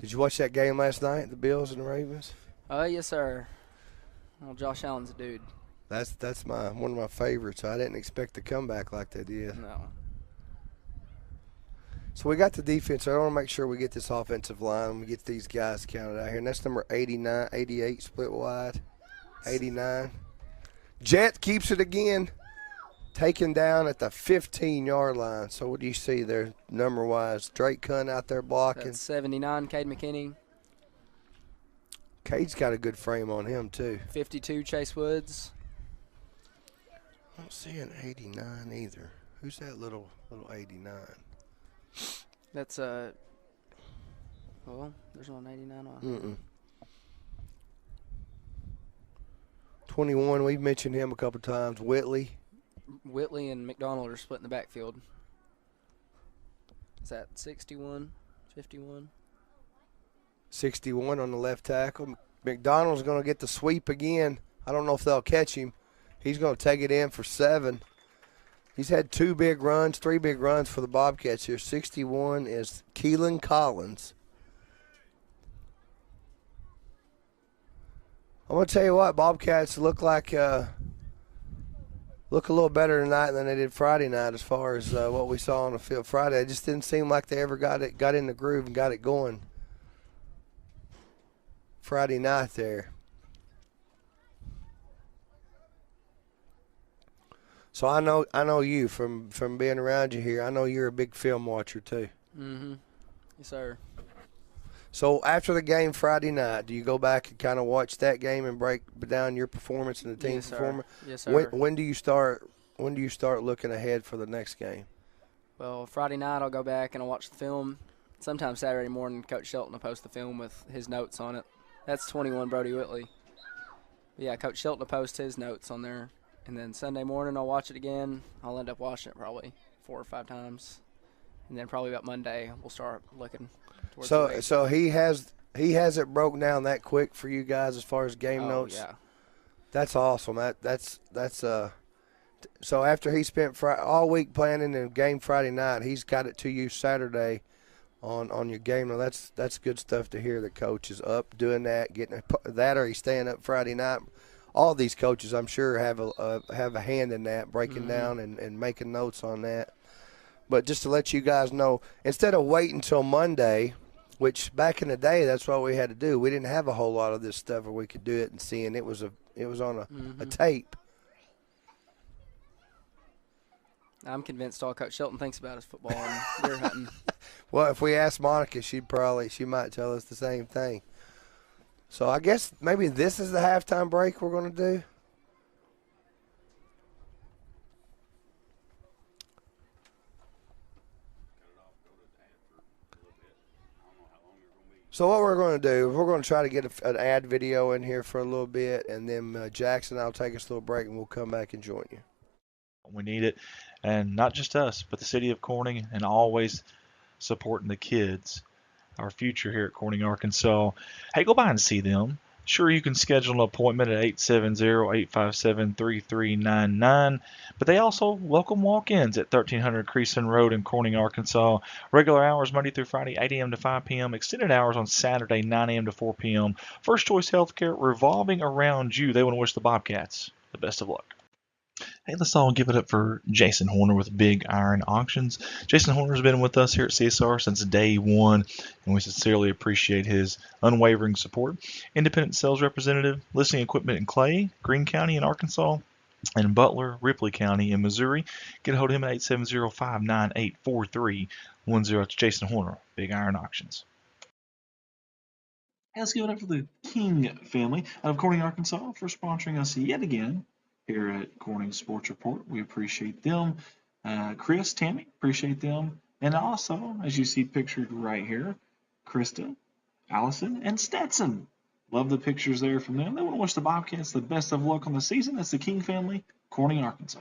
Did you watch that game last night, the Bills and the Ravens? Yes, sir. Well, Josh Allen's a dude. That's one of my favorites. I didn't expect the comeback like they did. No. So we got the defense. I want to make sure we get this offensive line. We get these guys counted out here. And that's number 89, 88 split wide, 89. Jet keeps it again, taken down at the 15-yard line. So what do you see there number-wise? Drake Hunt out there blocking. That's 79, Cade McKinney. Cade's got a good frame on him, too. 52, Chase Woods. I don't see an 89 either. Who's that little 89? That's well, there's no 89 on. 21, we've mentioned him a couple times. Whitley and McDonald are splitting the backfield. Is that 61, 51? 61 on the left tackle. McDonald's going to get the sweep again. I don't know if they'll catch him. He's going to take it in for 7. He's had 3 big runs for the Bobcats here. 61 is Keelan Collins. I'm going to tell you what, Bobcats look a little better tonight than they did Friday night as far as what we saw on the field Friday. It just didn't seem like they ever got in the groove and got it going Friday night there. So I know you from being around you here. I know you're a big film watcher too. Mm-hmm. Yes, sir. So after the game Friday night, do you go back and kind of watch that game and break down your performance and the team's performance? Yes, sir. When do you start looking ahead for the next game? Well, Friday night I'll go back and I'll watch the film. Sometimes Saturday morning, Coach Shelton will post the film with his notes on it. That's 21 Brody Whitley. But yeah, Coach Shelton will post his notes on there. And then Sunday morning I'll watch it again. I'll end up watching it probably 4 or 5 times. And then probably about Monday we'll start looking towards the race. So he has it broken down that quick for you guys as far as game notes? Yeah. That's awesome. That's so after he spent all week planning the game Friday night, he's got it to you Saturday on your game. Now that's good stuff to hear that Coach is up doing that, getting that, or he's staying up Friday night. All these coaches, I'm sure, have a hand in that, breaking down and making notes on that. But just to let you guys know, instead of waiting until Monday, which back in the day, that's what we had to do. We didn't have a whole lot of this stuff where we could do it and see, and it was on a tape. I'm convinced all Coach Shelton thinks about is football and deer hunting. Well, if we asked Monica, she might tell us the same thing. So I guess maybe this is the halftime break we're going to do. So what we're going to do, we're going to try to get an ad video in here for a little bit, and then Jackson and I will take us a little break, and we'll come back and join you. We need it, and not just us, but the city of Corning, and always supporting the kids, our future here at Corning, Arkansas. Hey, go by and see them. Sure, you can schedule an appointment at 870-857-3399, but they also welcome walk-ins at 1300 Creason Road in Corning, Arkansas. Regular hours Monday through Friday, 8 a.m. to 5 p.m. Extended hours on Saturday, 9 a.m. to 4 p.m. First Choice Healthcare revolving around you. They want to wish the Bobcats the best of luck. Hey, let's all give it up for Jason Horner with Big Iron Auctions. Jason Horner's been with us here at CSR since day one, and we sincerely appreciate his unwavering support. Independent sales representative, listing equipment in Clay, Greene County in Arkansas, and Butler, Ripley County in Missouri. Get a hold of him at 870-598-4310. It's Jason Horner, Big Iron Auctions. Hey, let's give it up for the King family out of Corning, Arkansas for sponsoring us yet again here at Corning Sports Report. We appreciate them. Chris, Tammy, appreciate them. And also, as you see pictured right here, Krista, Allison, and Stetson. Love the pictures there from them. They want to wish the Bobcats the best of luck on the season. That's the King family, Corning, Arkansas.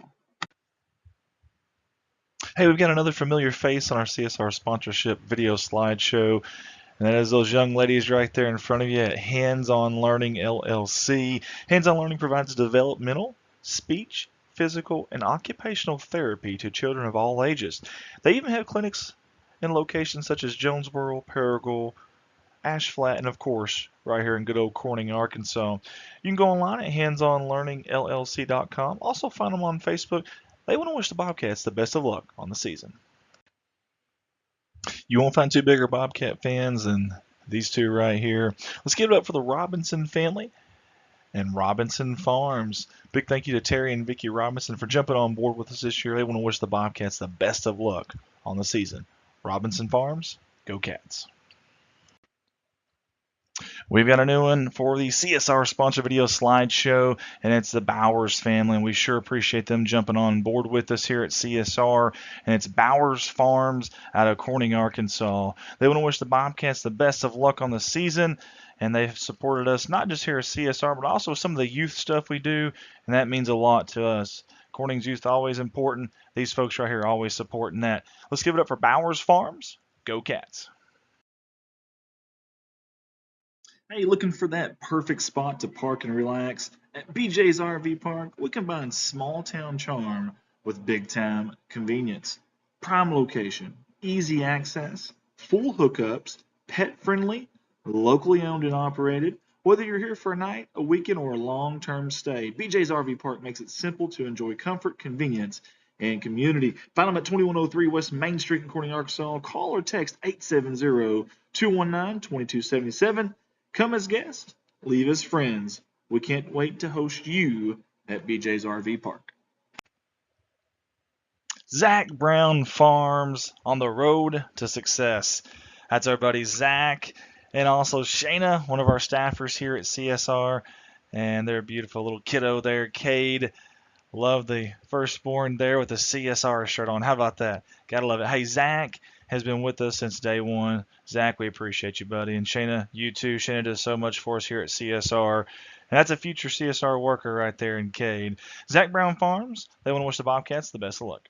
Hey, we've got another familiar face on our CSR sponsorship video slideshow. And that is those young ladies right there in front of you at Hands On Learning LLC. Hands On Learning provides developmental, speech, physical, and occupational therapy to children of all ages. They even have clinics in locations such as Jonesboro, Paragould, Ash Flat, and of course, right here in good old Corning, Arkansas. You can go online at handsonlearningllc.com. Also find them on Facebook. They want to wish the Bobcats the best of luck on the season. You won't find two bigger Bobcat fans than these two right here. Let's give it up for the Robinson family and Robinson Farms. Big thank you to Terry and Vicki Robinson for jumping on board with us this year. They want to wish the Bobcats the best of luck on the season. Robinson Farms, go Cats. We've got a new one for the CSR sponsor video slideshow, and it's the Bowers family, and we sure appreciate them jumping on board with us here at CSR, and it's Bowers Farms out of Corning, Arkansas. They want to wish the Bobcats the best of luck on the season, and they've supported us not just here at CSR, but also some of the youth stuff we do, and that means a lot to us. Corning's youth always important. These folks right here are always supporting that. Let's give it up for Bowers Farms. Go Cats. Hey, looking for that perfect spot to park and relax? At BJ's RV Park, we combine small town charm with big time convenience. Prime location, easy access, full hookups, pet friendly, locally owned and operated. Whether you're here for a night, a weekend, or a long-term stay, BJ's RV Park makes it simple to enjoy comfort, convenience, and community. Find them at 2103 West Main Street in Corning, Arkansas. Call or text 870-219-2277. Come as guests, leave as friends. We can't wait to host you at BJ's RV Park. Zach Brown Farms on the road to success. That's our buddy Zach, and also Shayna, one of our staffers here at CSR, and their beautiful little kiddo there, Cade. Love the firstborn there with the CSR shirt on. How about that? Gotta love it. Hey, Zach has been with us since day one. Zach, we appreciate you, buddy. And Shayna, you too. Shayna does so much for us here at CSR. And that's a future CSR worker right there in Cade. Zach Brown Farms, they want to wish the Bobcats the best of luck.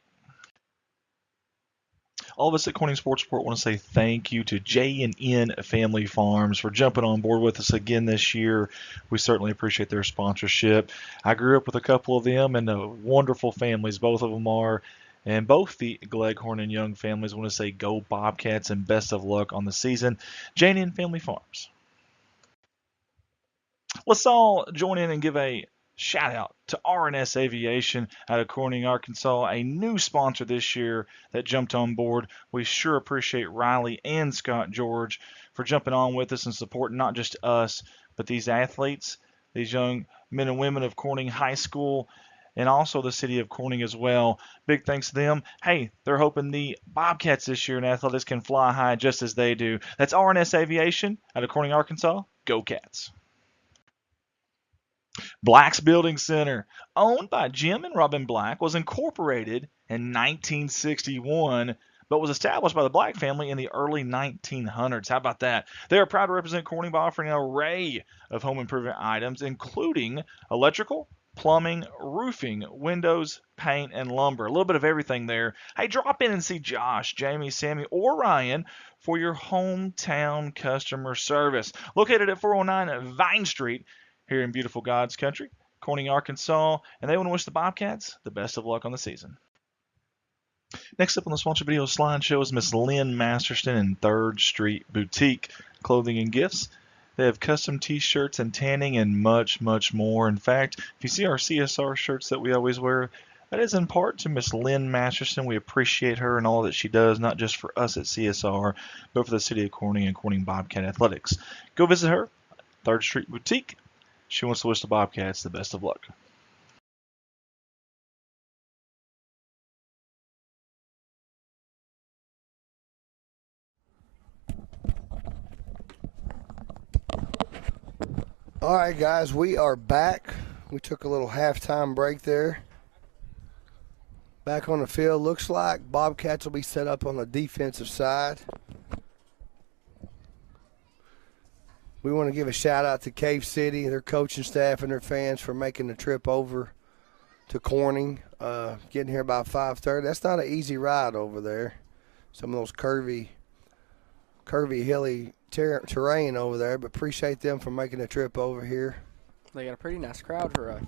All of us at Corning Sports Report want to say thank you to J&N Family Farms for jumping on board with us again this year. We certainly appreciate their sponsorship. I grew up with a couple of them, and wonderful families both of them are. And both the Gleghorn and Young families want to say go Bobcats and best of luck on the season. J&N Family Farms. Let's all join in and give a shout out to R&S Aviation out of Corning, Arkansas, a new sponsor this year that jumped on board. We sure appreciate Riley and Scott George for jumping on with us and supporting not just us, but these athletes, these young men and women of Corning High School, and also the city of Corning as well. Big thanks to them. Hey, they're hoping the Bobcats this year in athletics can fly high just as they do. That's R&S Aviation out of Corning, Arkansas. Go Cats. Black's Building Center, owned by Jim and Robin Black, was incorporated in 1961 but was established by the Black family in the early 1900s. How about that? They are proud to represent Corning by offering an array of home improvement items, including electrical, plumbing, roofing, windows, paint, and lumber. A little bit of everything there. Hey, drop in and see Josh, Jamie, Sammy, or Ryan for your hometown customer service. Located at 409 Vine Street here in beautiful God's country, Corning, Arkansas, and they want to wish the Bobcats the best of luck on the season. Next up on the sponsor video slideshow is Miss Lynn Masterston in 3rd Street Boutique Clothing and Gifts. They have custom t-shirts and tanning and much, much more. In fact, if you see our CSR shirts that we always wear, that is in part to Miss Lynn Masterson. We appreciate her and all that she does, not just for us at CSR, but for the city of Corning and Corning Bobcat Athletics. Go visit her, 3rd Street Boutique. She wants to wish the Bobcats the best of luck. All right, guys, we are back. We took a little halftime break there. Back on the field. Looks like Bobcats will be set up on the defensive side. We want to give a shout out to Cave City, their coaching staff, and their fans for making the trip over to Corning. Getting here about 5:30. That's not an easy ride over there. Some of those curvy, hilly terrain over there, but appreciate them for making the trip over here. They got a pretty nice crowd for a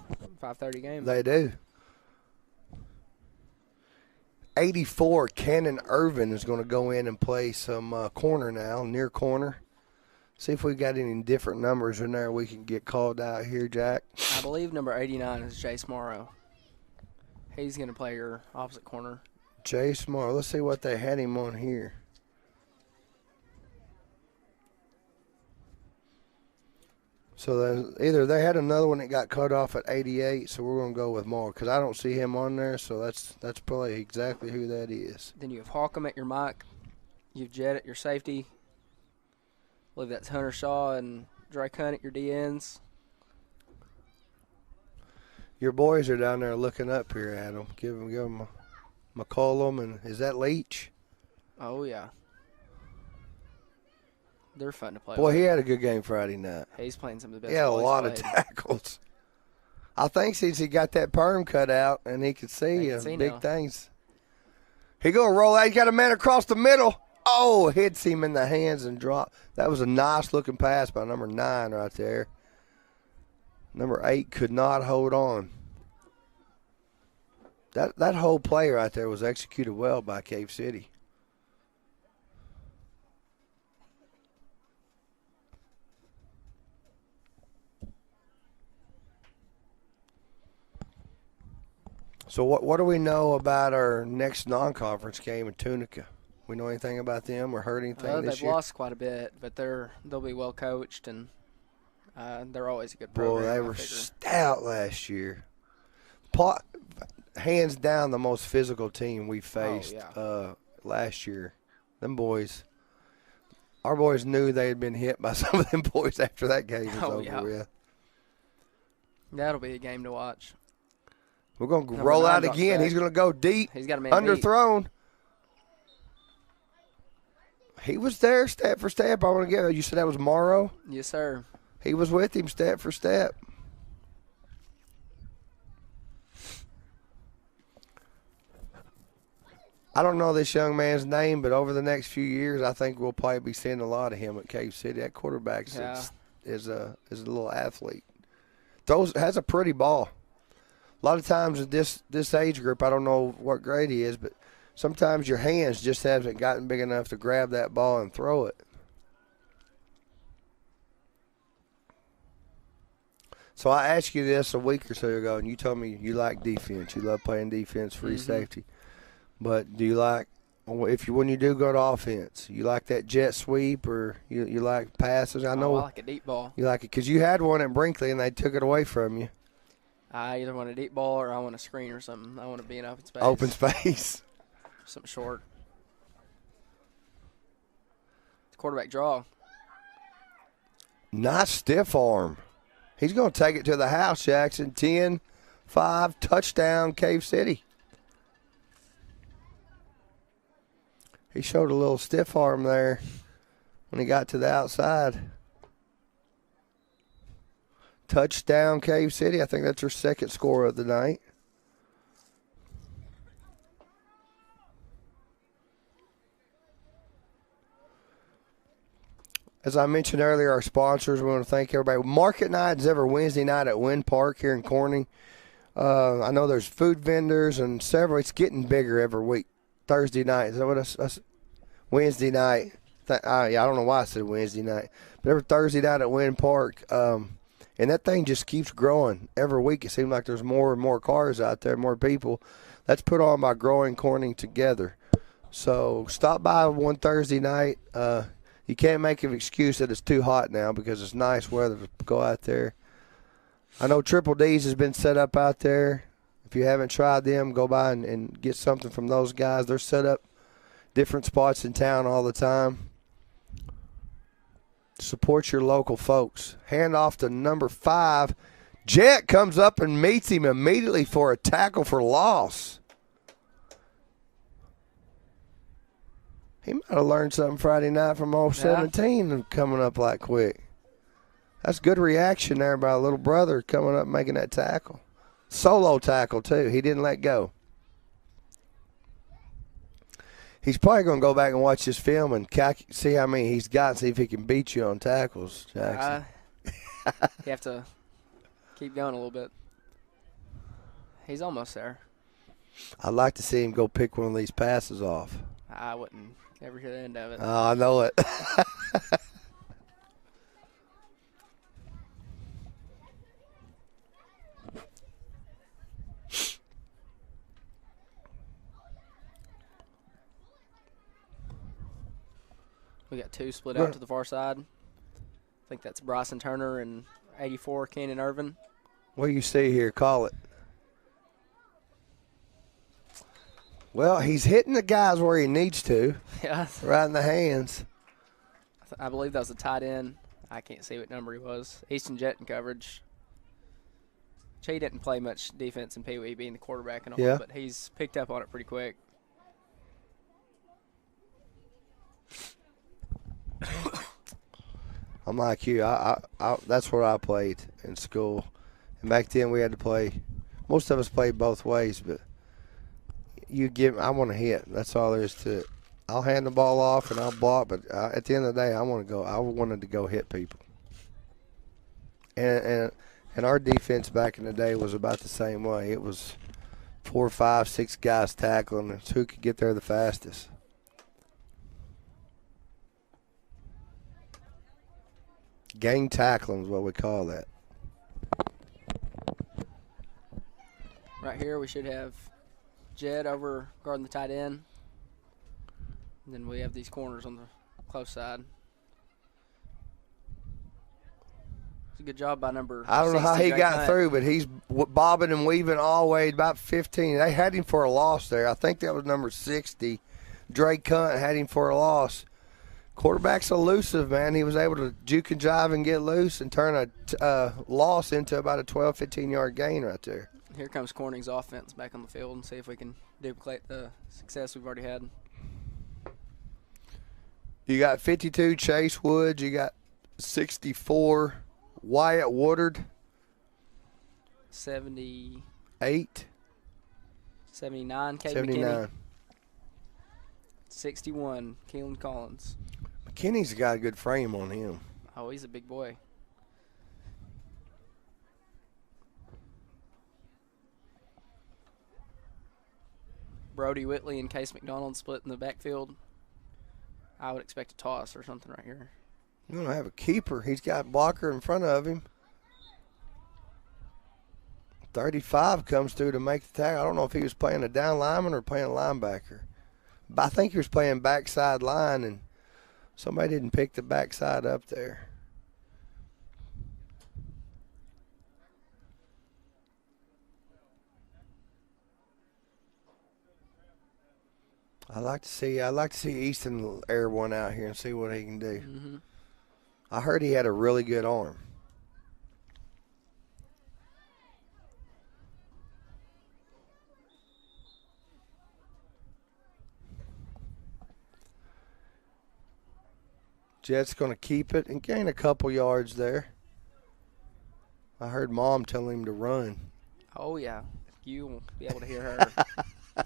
5:30 game. They do. 84, Cannon Irvin is going to go in and play some corner now, near corner. See if we got any different numbers in there we can get called out here, Jack. I believe number 89 is Jace Morrow. He's going to play your opposite corner. Jace Morrow. Let's see what they had him on here. So either they had another one that got cut off at 88, so we're going to go with Morrow because I don't see him on there, so that's probably exactly who that is. Then you have Holcomb at your mic. You have Jett at your safety. I believe that's Hunter Shaw and Drake Hunt at your DNs. Your boys are down there looking up here at him. Give them McCollum, and is that Leach? Oh, yeah. They're fun to play Boy, with. he had a good game Friday night. He's playing some of the best. He had a ball lot he's of played. tackles. I think since he got that perm cut out and he could see, big now. things. He going to roll out. He got a man across the middle. Oh, hits him in the hands and drop. That was a nice-looking pass by number 9 right there. Number 8 could not hold on. That whole play right there was executed well by Cave City. So what do we know about our next non-conference game in Tunica? We know anything about them or heard anything this They've year? lost quite a bit, but they'll be well coached, and they're always a good Boy, program. they I were figure. stout last year. Hands down the most physical team we faced last year. Them boys, our boys knew they had been hit by some of them boys after that game was over with. That'll be a game to watch. We're going to Number roll 9 out drops again. back. He's going to go deep, He's got a man beat. underthrown. He was there step for step. I want to get. You said that was Morrow? Yes, sir. He was with him step for step. I don't know this young man's name, but over the next few years, I think we'll probably be seeing a lot of him at Cave City. That quarterback is a little athlete. Has a pretty ball. A lot of times at this age group, I don't know what grade he is, but sometimes your hands just haven't gotten big enough to grab that ball and throw it. So I asked you this a week or so ago, and you told me you like defense. You love playing defense, free safety. But do you like, when you do go to offense, you like that jet sweep or you like passes? I know I like a deep ball. you like it because you had one at Brinkley and they took it away from you. I either want a deep ball or I want a screen or something. I want to be in open space. Open space. Something short. Quarterback draw. Nice stiff arm. He's going to take it to the house, Jackson. 10-5, touchdown, Cave City. He showed a little stiff arm there when he got to the outside. Touchdown, Cave City. I think that's her second score of the night. As I mentioned earlier, our sponsors, we want to thank everybody. Market night is every Wednesday night at Wynn Park here in Corning. I know there's food vendors and several. It's getting bigger every week. Thursday night. Is that what I Wednesday night. Yeah, I don't know why I said Wednesday night. But every Thursday night at Wynn Park. And that thing just keeps growing. Every week it seems like there's more and more cars out there, more people. That's put on by Growing Corning Together. So stop by one Thursday night. You can't make an excuse that it's too hot now because it's nice weather to go out there. I know Triple D's has been set up out there. If you haven't tried them, go by and get something from those guys. They're set up different spots in town all the time. Support your local folks. Hand off to number 5. Jet comes up and meets him immediately for a tackle for loss. He might have learned something Friday night from old 17 and coming up like quick. That's good reaction there by a little brother coming up and making that tackle. Solo tackle, too. He didn't let go. He's probably going to go back and watch this film and see how many he's got and see if he can beat you on tackles, Jackson. You have to keep going a little bit. He's almost there. I'd like to see him go pick one of these passes off. I wouldn't ever hear the end of it. Oh, I know it. We got 2 split out to the far side. I think that's Bryson Turner and 84 Cannon Irvin. What do you see here? Call it. Well, he's hitting the guys where he needs to. Yeah. Right in the hands. I believe that was a tight end. I can't see what number he was. Easton Jet in coverage. He didn't play much defense in Pee Wee being the quarterback and all, yeah. But he's picked up on it pretty quick. I'm like you. I that's where I played in school. And back then we had to play. Most of us played both ways, but I want to hit. That's all there is to it. I'll hand the ball off and I'll block, but at the end of the day, I wanted to go hit people. And our defense back in the day was about the same way. It was 4, 5, 6 guys tackling. It's who could get there the fastest. Gang tackling is what we call that. Right here we should have Jed over guarding the tight end. And then we have these corners on the close side. It's a good job by number 60. I don't know how he Drake got Hunt. through, but he's bobbing and weaving all the way about 15. They had him for a loss there. I think that was number 60. Drake Hunt had him for a loss. Quarterback's elusive, man. He was able to juke and jive and get loose and turn a loss into about a 12, 15-yard gain right there. Here comes Corning's offense back on the field and see if we can duplicate the success we've already had. You got 52 Chase Woods. You got 64 Wyatt Woodard. 78. 79 Kate 79. McKinney. 61 Keelan Collins. McKinney's got a good frame on him. Oh, he's a big boy. Brody Whitley and Case McDonald split in the backfield. I would expect a toss or something right here. You're going to have a keeper. He's got a blocker in front of him. 35 comes through to make the tackle. I don't know if he was playing a down lineman or playing a linebacker. But I think he was playing backside line, and somebody didn't pick the backside up there. I'd like to see Easton air one out here and see what he can do. Mm-hmm. I heard he had a really good arm. Jet's going to keep it and gain a couple yards there. I heard Mom tell him to run. Oh, yeah. You will be able to hear her.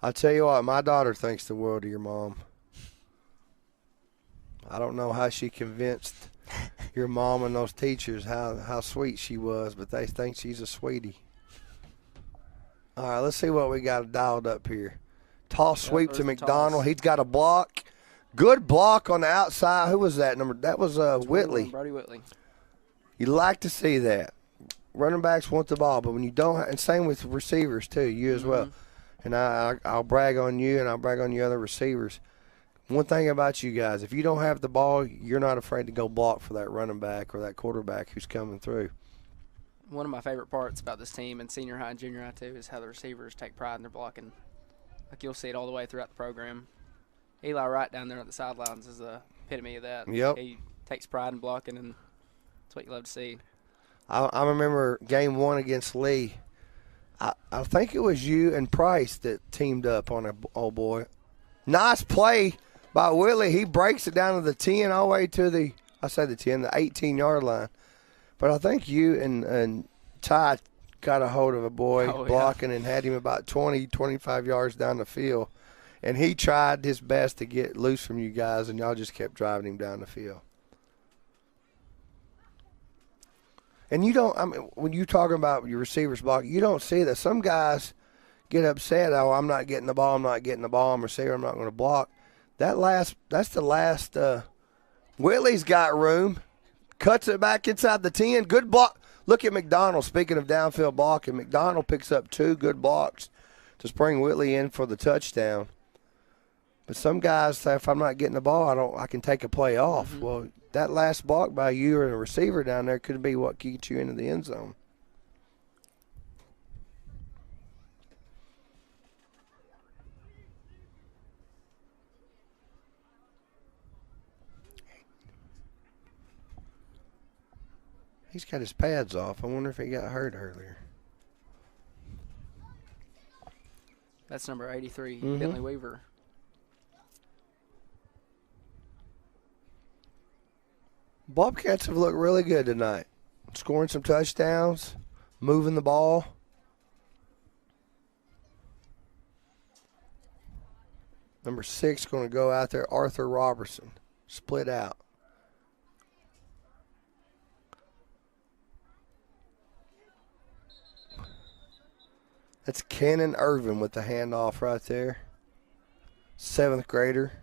I tell you what, my daughter thinks the world of your mom. I don't know how she convinced your mom and those teachers how sweet she was, but they think she's a sweetie. All right, let's see what we got dialed up here. Toss sweep to McDonald. He's got a block. Good block on the outside. Who was that number? That was Whitley. Brody Whitley. You like to see that. Running backs want the ball, but when you don't, and same with receivers too, you as well. And I'll brag on you, and I'll brag on the other receivers. One thing about you guys, if you don't have the ball, you're not afraid to go block for that running back or that quarterback who's coming through. One of my favorite parts about this team, and senior high and junior high too, is how the receivers take pride in their blocking. Like you'll see it all the way throughout the program. Eli Wright down there at the sidelines is the epitome of that. Yep. He takes pride in blocking, and that's what you love to see. I remember game 1 against Lee. I think it was you and Price that teamed up on old boy. Nice play by Willie. He breaks it down to the 10 all the way to the 18-yard line. But I think you and Ty got a hold of a boy blocking and had him about 20, 25 yards down the field. And he tried his best to get loose from you guys, and y'all just kept driving him down the field. And you don't, I mean, when you're talking about your receivers block, you don't see that. Some guys get upset, oh, I'm not getting the ball, I'm a receiver, I'm not going to block. That's the last, Whitley's got room, cuts it back inside the 10, good block. Look at McDonald, speaking of downfield blocking. McDonald picks up 2 good blocks to bring Whitley in for the touchdown. But some guys say, if I'm not getting the ball, I can take a play off. Well, that last block by you or the receiver down there could be what gets you into the end zone. He's got his pads off. I wonder if he got hurt earlier. That's number 83, Bentley Weaver. Bobcats have looked really good tonight. Scoring some touchdowns, moving the ball. Number 6 going to go out there, Arthur Robertson. Split out. That's Cannon Irvin with the handoff right there. 7th grader.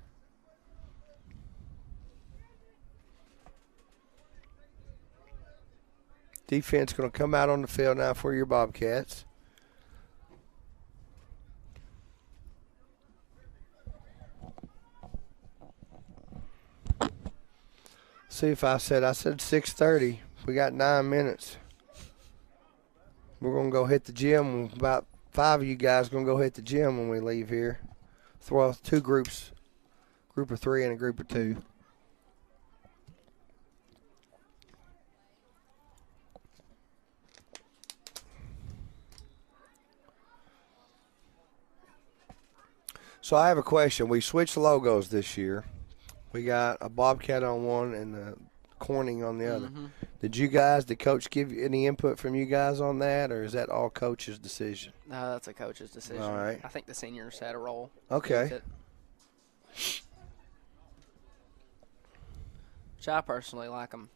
Defense going to come out on the field now for your Bobcats. See if I said 6:30. We got 9 minutes. We're going to go hit the gym. About 5 of you guys going to go hit the gym when we leave here. Throw out 2 groups, group of 3 and a group of 2. So I have a question. We switched logos this year. We got a Bobcat on one and a Corning on the other. Did coach give you any input from you guys on that, or is that all coach's decision? No, that's a coach's decision. All right. I think the seniors had a role. Okay. Which I personally like them.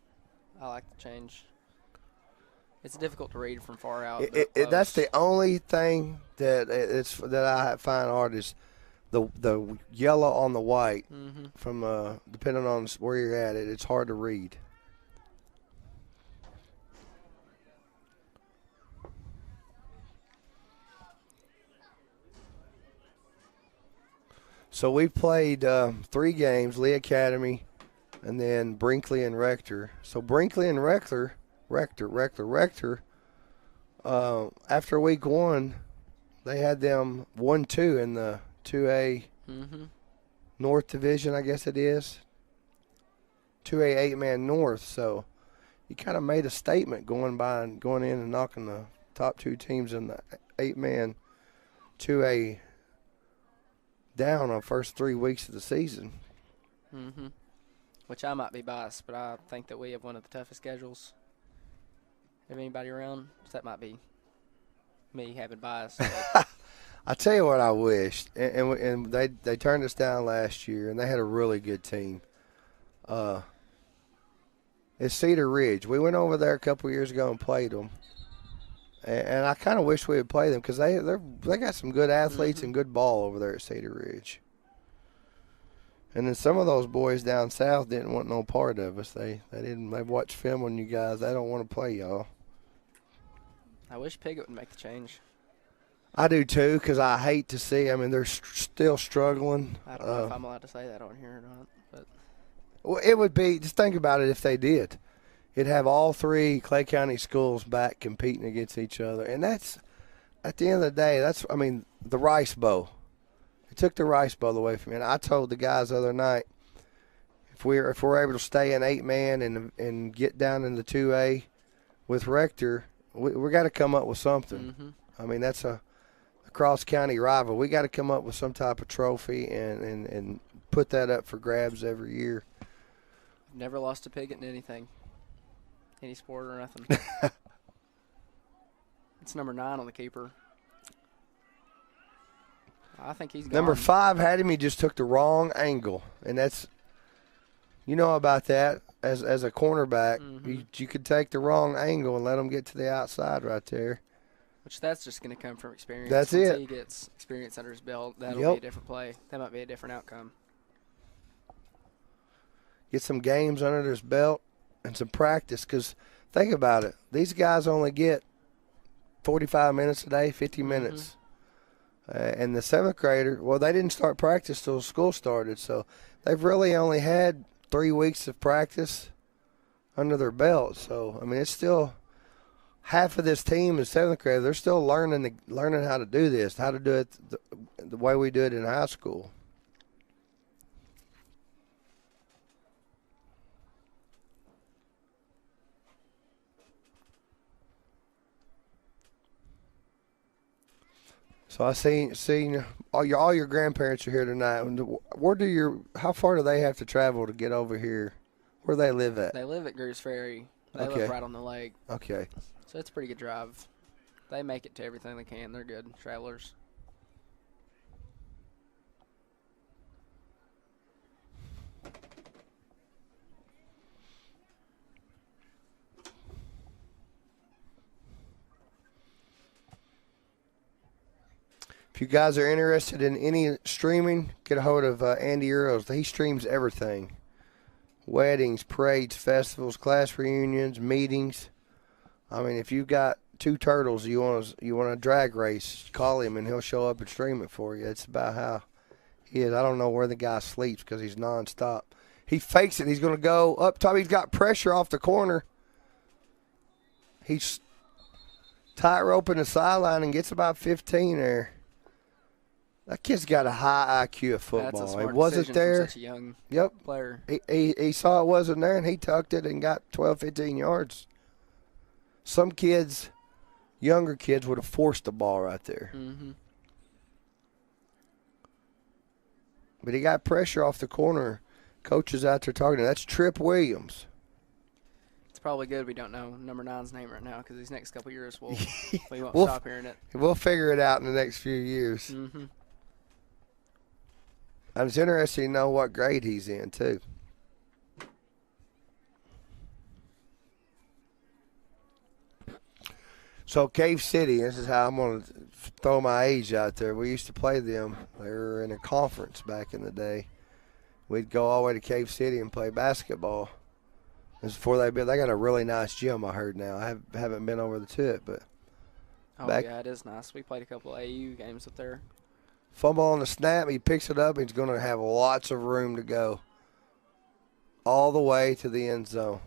I like the change. It's difficult to read from far out. That's the only thing that I find hard is the yellow on the white. From depending on where you're at, it's hard to read. So we played 3 games: Lee Academy, and then Brinkley and Rector. So Brinkley and Rector. After week 1, they had them 1-2 in the 2A North Division, I guess it is. 2A 8-man North. So you kind of made a statement going in and knocking the top 2 teams in the 8-man 2A down on first 3 weeks of the season. Mm-hmm. Which I might be biased, but I think that we have one of the toughest schedules. Have anybody around? That might be me having bias. I tell you what I wished, and they turned us down last year, and they had a really good team. It's Cedar Ridge. We went over there a couple years ago and played them, and I kind of wish we would play them because they got some good athletes and good ball over there at Cedar Ridge. And then some of those boys down south didn't want no part of us. They watched film on you guys. They don't want to play y'all. I wish Piggott would make the change. I do too, because I hate to see. I mean, they're still struggling. I don't know if I'm allowed to say that on here or not. But well, it would be, just think about it if they did. It'd have all 3 Clay County schools back competing against each other. And that's, at the end of the day, the Rice Bowl. It took the Rice Bowl away from me. And I told the guys the other night, if we're able to stay in 8-man and get down in the 2A with Rector, we got to come up with something. mm-hmm. I mean, that's a cross-county rival. We got to come up with some type of trophy and put that up for grabs every year. Never lost to Piggott in anything, any sport or nothing. It's number 9 on the keeper. I think he's gone. Number 5 had him. He just took the wrong angle, and that's, you know about that as a cornerback. Mm-hmm. You could take the wrong angle and let him get to the outside right there. Which that's just going to come from experience. That's Once it. he gets experience under his belt, that'll Yep. be a different play. That might be a different outcome. Get some games under his belt and some practice, because think about it. These guys only get 45 minutes a day, 50 minutes. And the 7th grader, well, they didn't start practice till school started, so they've really only had 3 weeks of practice under their belt. So, I mean, it's still half of this team is 7th grade. They're still learning how to do this, how to do it the way we do it in high school. So I seen all your grandparents are here tonight. How far do they have to travel to get over here? Where they live at? They live at Greers Ferry. They Okay. live right on the lake. Okay. So it's a pretty good drive. They make it to everything they can. They're good travelers. If you guys are interested in any streaming, get a hold of Andy Earls. He streams everything. Weddings, parades, festivals, class reunions, meetings. I mean, if you've got 2 turtles you want a drag race, call him and he'll show up and stream it for you. It's about how he is. I don't know where the guy sleeps because he's nonstop. He fakes it. He's going to go up top. He's got pressure off the corner. He's tightrope in the sideline and gets about 15 there. That kid's got a high IQ of football. That's a smart It wasn't decision there. from such a young Yep. player. He saw it wasn't there, and he tucked it and got 12, 15 yards. Some kids, younger kids, would have forced the ball right there. Mm-hmm. But he got pressure off the corner. Coach is out there talking to him. That's Trip Williams. It's probably good we don't know number 9's name right now because these next couple years we won't We'll stop hearing it. We'll figure it out in the next few years. Mm-hmm. And it's interesting to know what grade he's in, too. So, Cave City, this is how I'm going to throw my age out there. We used to play them. They were in a conference back in the day. We'd go all the way to Cave City and play basketball. This is before they got a really nice gym, I heard now. I haven't been over to it, but Yeah, it is nice. We played a couple of AU games up there. fumble on the snap, he picks it up, he's going to have lots of room to go all the way to the end zone.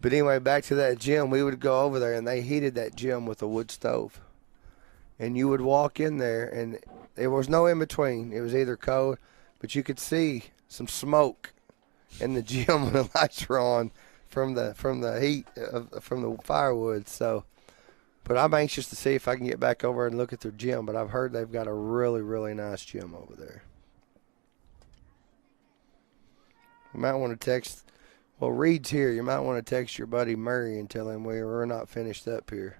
But anyway, back to that gym, we would go over there, and they heated that gym with a wood stove. And you would walk in there, and there was no in-between. It was either cold, but you could see some smoke in the gym when the lights were on from the heat, from the firewood. So But I'm anxious to see if I can get back over and look at their gym. But I've heard they've got a really, really nice gym over there. You might want to text. Well, Reed's here. You might want to text your buddy Murray and tell him we're not finished up here.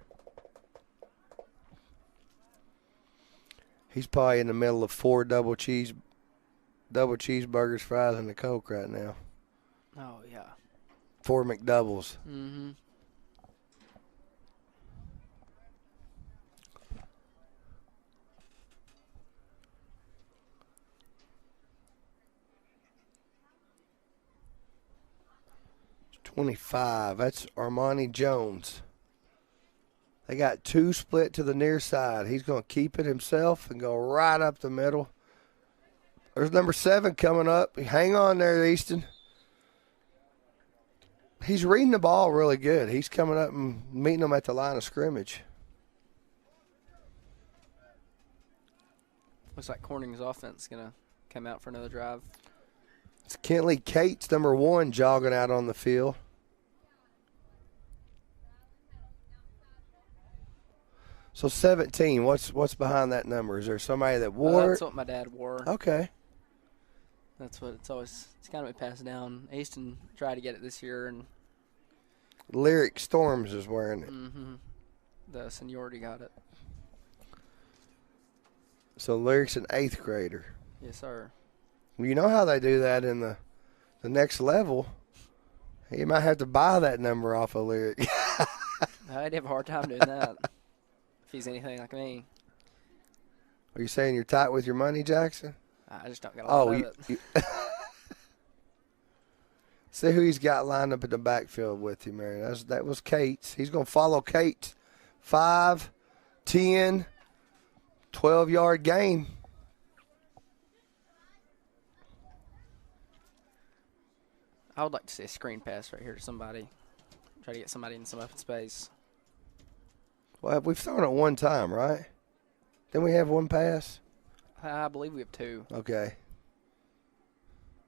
He's probably in the middle of 4 double cheeseburgers, fries, and a Coke right now. Oh, yeah. 4 McDoubles. Mm-hmm. $25. That's Armani Jones. They got 2 split to the near side. He's going to keep it himself and go right up the middle. There's number 7 coming up. Hang on there, Easton. He's reading the ball really good. He's coming up and meeting them at the line of scrimmage. Looks like Corning's offense is going to come out for another drive. It's Kentley Cates, number 1, jogging out on the field. So 17, what's behind that number? Is there somebody that wore it? That's what my dad wore. Okay. That's what it's kind of been passed down. Easton tried to get it this year, and Lyric Storms is wearing it. the seniority got it. So Lyric's an 8th grader. Yes, sir. You know how they do that in the next level. You might have to buy that number off of Lyric. I'd have a hard time doing that if he's anything like me. Are you saying you're tight with your money, Jackson? I just don't get a lot of it. See who he's got lined up in the backfield with him, Mary. That was Cates. He's going to follow Cates. 5, 10, 12-yard gain. I would like to see a screen pass right here to somebody. Try to get somebody in some open space. Well, we've thrown it one time, right? Didn't we have one pass? I believe we have 2. Okay.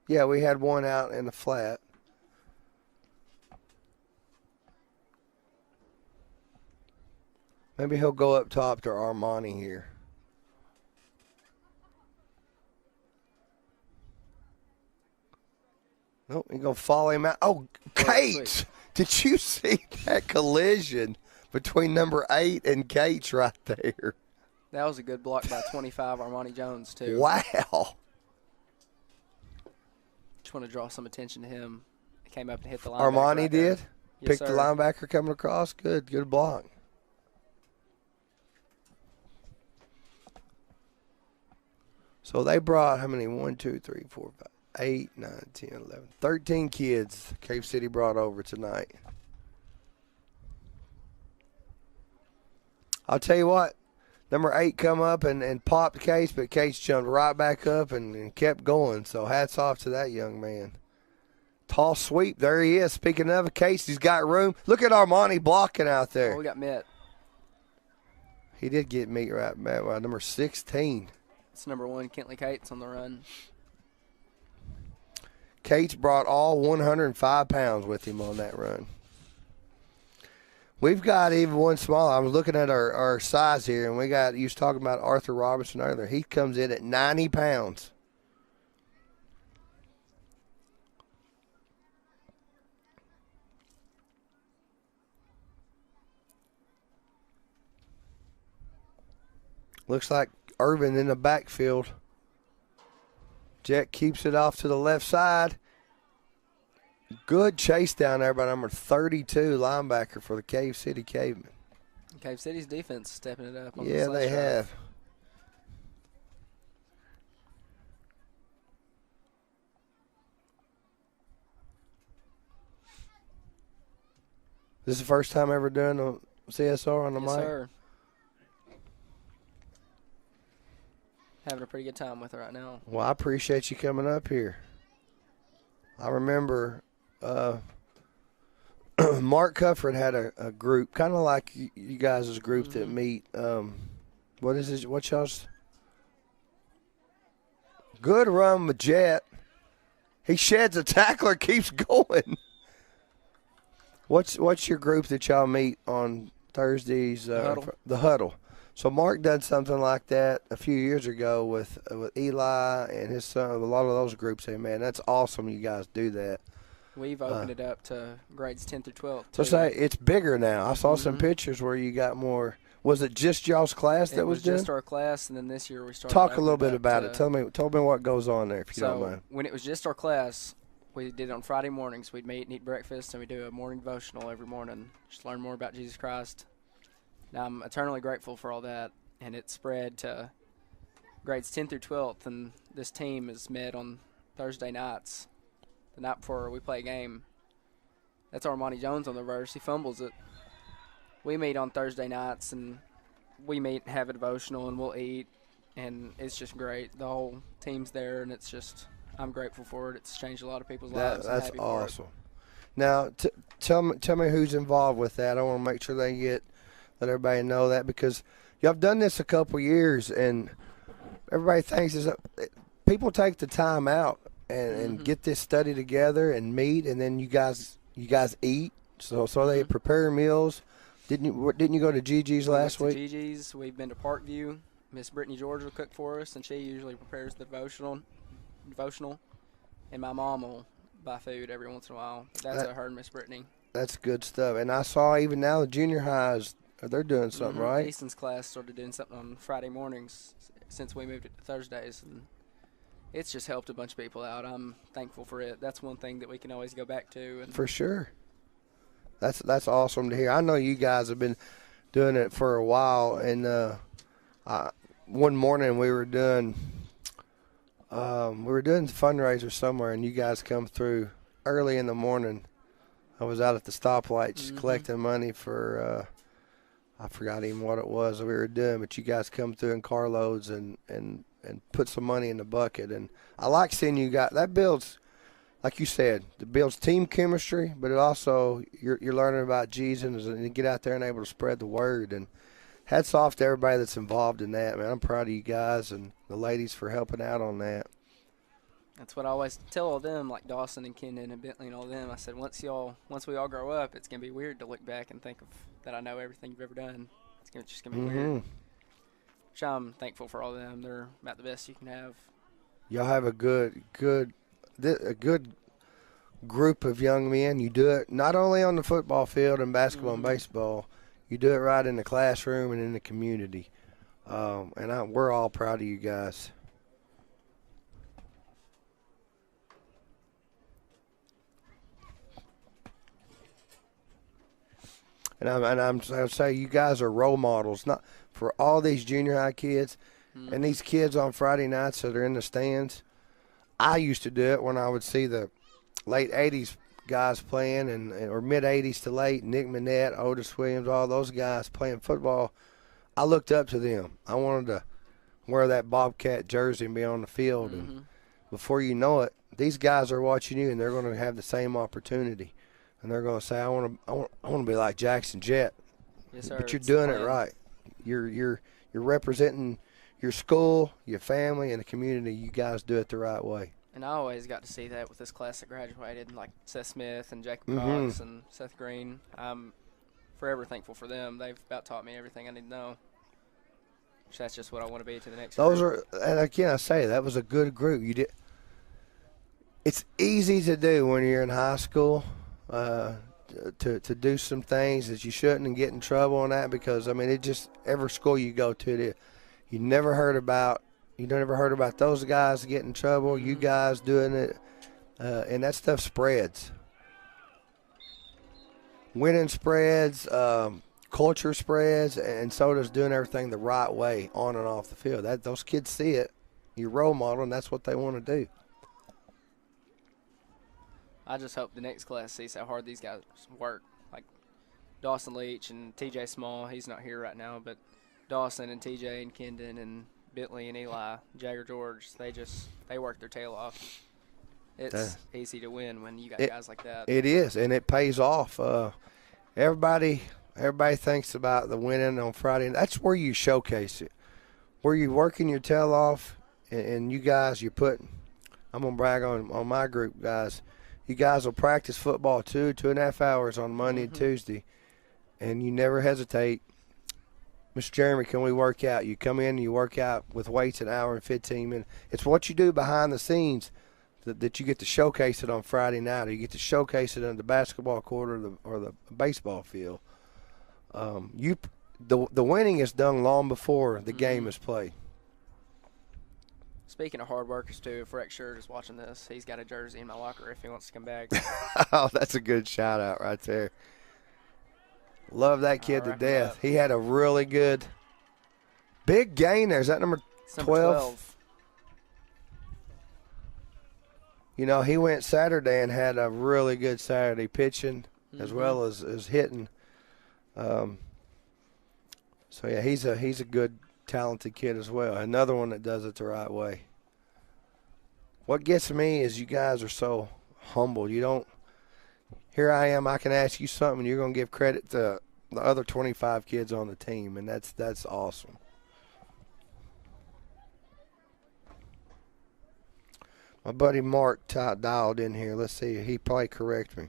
Yeah, we had one out in the flat. Maybe he'll go up top to Armani here. Nope, he's going to follow him out. Oh, Cates! Did you see that collision between number 8 and Cates right there? That was a good block by 25, Armani Jones, too. Wow. Just want to draw some attention to him. He came up and hit the linebacker. Armani right did? there. Yes, Picked sir. the linebacker coming across? Good block. So they brought how many? 1, 2, 3, 4, 5, 8, 9, 10, 11, 13 kids Cave City brought over tonight. I'll tell you what, number 8 come up and popped Case, but Case jumped right back up and kept going. So hats off to that young man. Tall sweep. There he is. Speaking of Case, he's got room. Look at Armani blocking out there. Oh, we got Mitt. He did get meat right back by number 16. It's number 1, Kentley Cates on the run. Cates brought all 105 pounds with him on that run. We've got even one smaller. I was looking at our size here, and we got, you was talking about Arthur Robinson earlier. He comes in at 90 pounds. Looks like Irvin in the backfield. Jet keeps it off to the left side. Good chase down there by number 32 linebacker for the Cave City Caveman. Cave City's defense stepping it up. On Yeah, the they slash drive. have. This is the first time ever doing a CSR on the Yes, mic? sir. Having a pretty good time with it right now. Well, I appreciate you coming up here. I remember Mark Cufford had a group, kind of like you guys' group that meet. What is it? What y'all's? Good run with Jet. He sheds a tackler, keeps going. What's your group that y'all meet on Thursdays, Huddle. the huddle. So Mark done something like that a few years ago with Eli and his son. A lot of those groups. Hey, man, that's awesome. You guys do that. We've opened it up to grades 10 through 12. So say it's bigger now. I saw some pictures where you got more. Was it just y'all's class that was doing? Just our class, and then this year we started. Talk a little bit about it. Tell me what goes on there, if you don't mind. When it was just our class, we did it on Friday mornings. We'd meet and eat breakfast, and we do a morning devotional every morning. Just learn more about Jesus Christ. Now, I'm eternally grateful for all that, and it spread to grades 10 through 12th, and this team is met on Thursday nights, the night before we play a game. That's Armani Jones on the verse. He fumbles it. We meet on Thursday nights, and we meet and have a devotional, and we'll eat, and it's just great. The whole team's there, and it's just, I'm grateful for it. It's changed a lot of people's lives. That's awesome. Now, tell me who's involved with that. I want to make sure let everybody know that, because y'all have done this a couple years, and everybody thinks people take the time out and get this study together and meet, and then you guys eat. So they prepare meals. Didn't you go to Gigi's last week? Gigi's. We've been to Parkview. Miss Brittany George will cook for us, and she usually prepares the devotional. And my mom will buy food every once in a while. That's her and Miss Brittany. That's good stuff. And I saw even now the junior highs, they're doing something, right? Easton's class started doing something on Friday mornings since we moved it to Thursdays, and it's just helped a bunch of people out. I'm thankful for it. That's one thing that we can always go back to. And for sure. That's awesome to hear. I know you guys have been doing it for a while, and one morning we were doing fundraiser somewhere, and you guys come through early in the morning. I was out at the stoplight just collecting money for I forgot even what it was that we were doing, but you guys come through in carloads and put some money in the bucket, and I like seeing you guys. That builds, like you said, it builds team chemistry, but it also you're learning about Jesus and you get out there and able to spread the word. And hats off to everybody that's involved in that, man. I'm proud of you guys and the ladies for helping out on that. That's what I always tell all them, like Dawson and Kendon and Bentley and all them. I said, once we all grow up, it's gonna be weird to look back and think of that I know everything you've ever done. It's just gonna be weird. Which I'm thankful for all of them. They're about the best you can have. Y'all have a good group of young men. You do it not only on the football field and basketball and baseball. You do it right in the classroom and in the community. And we're all proud of you guys. And I'll say you guys are role models, not for all these junior high kids and these kids on Friday nights that are in the stands. I used to do it when I would see the late 80s guys playing or mid 80s to late, Nick Manette, Otis Williams, all those guys playing football. I looked up to them. I wanted to wear that Bobcat jersey and be on the field. And before you know it, these guys are watching you, and they're going to have the same opportunity. And they're going to say, I want to be like Jackson Jett. Yes, sir. But you're doing it right. You're representing your school, your family, and the community. You guys do it the right way. And I always got to see that with this class that graduated, like Seth Smith and Jacob Cox and Seth Green. I'm forever thankful for them. They've about taught me everything I need to know. So that's just what I want to be to the next group. And again, I say that was a good group. You did. It's easy to do when you're in high school. To do some things that you shouldn't and get in trouble on that, because I mean, it just every school you go to, you never heard about those guys getting in trouble. You guys doing it, and that stuff spreads. Winning spreads, culture spreads, and so does doing everything the right way on and off the field. Those kids see it. You're role model, and that's what they want to do. I just hope the next class sees how hard these guys work. Like Dawson Leach and TJ Small, he's not here right now, but Dawson and TJ and Kendon and Bentley and Eli, Jagger George, they work their tail off. It's easy to win when you got guys like that. It is, and it pays off. Everybody thinks about the winning on Friday. That's where you showcase it, where you're working your tail off, and you guys, I'm going to brag on my group, guys. You guys will practice football 2.5 hours on Monday and Tuesday, and you never hesitate. Mr. Jeremy, can we work out? You come in and you work out with weights an hour and 15 minutes. It's what you do behind the scenes that you get to showcase it on Friday night, or you get to showcase it on the basketball court or the baseball field. The winning is done long before the game is played. Speaking of hard workers, too, if Rex Shirt is watching this, he's got a jersey in my locker if he wants to come back. Oh, that's a good shout-out right there. Love that kid to death. He had a really good big gain there. Is that number 12? You know, he went Saturday and had a really good Saturday pitching as well as hitting. So, yeah, he's a good, talented kid as well. Another one that does it the right way. What gets me is you guys are so humble. You don't – here I am, I can ask you something, and you're going to give credit to the other 25 kids on the team, and that's awesome. My buddy Mark dialed in here. Let's see. He probably correct me.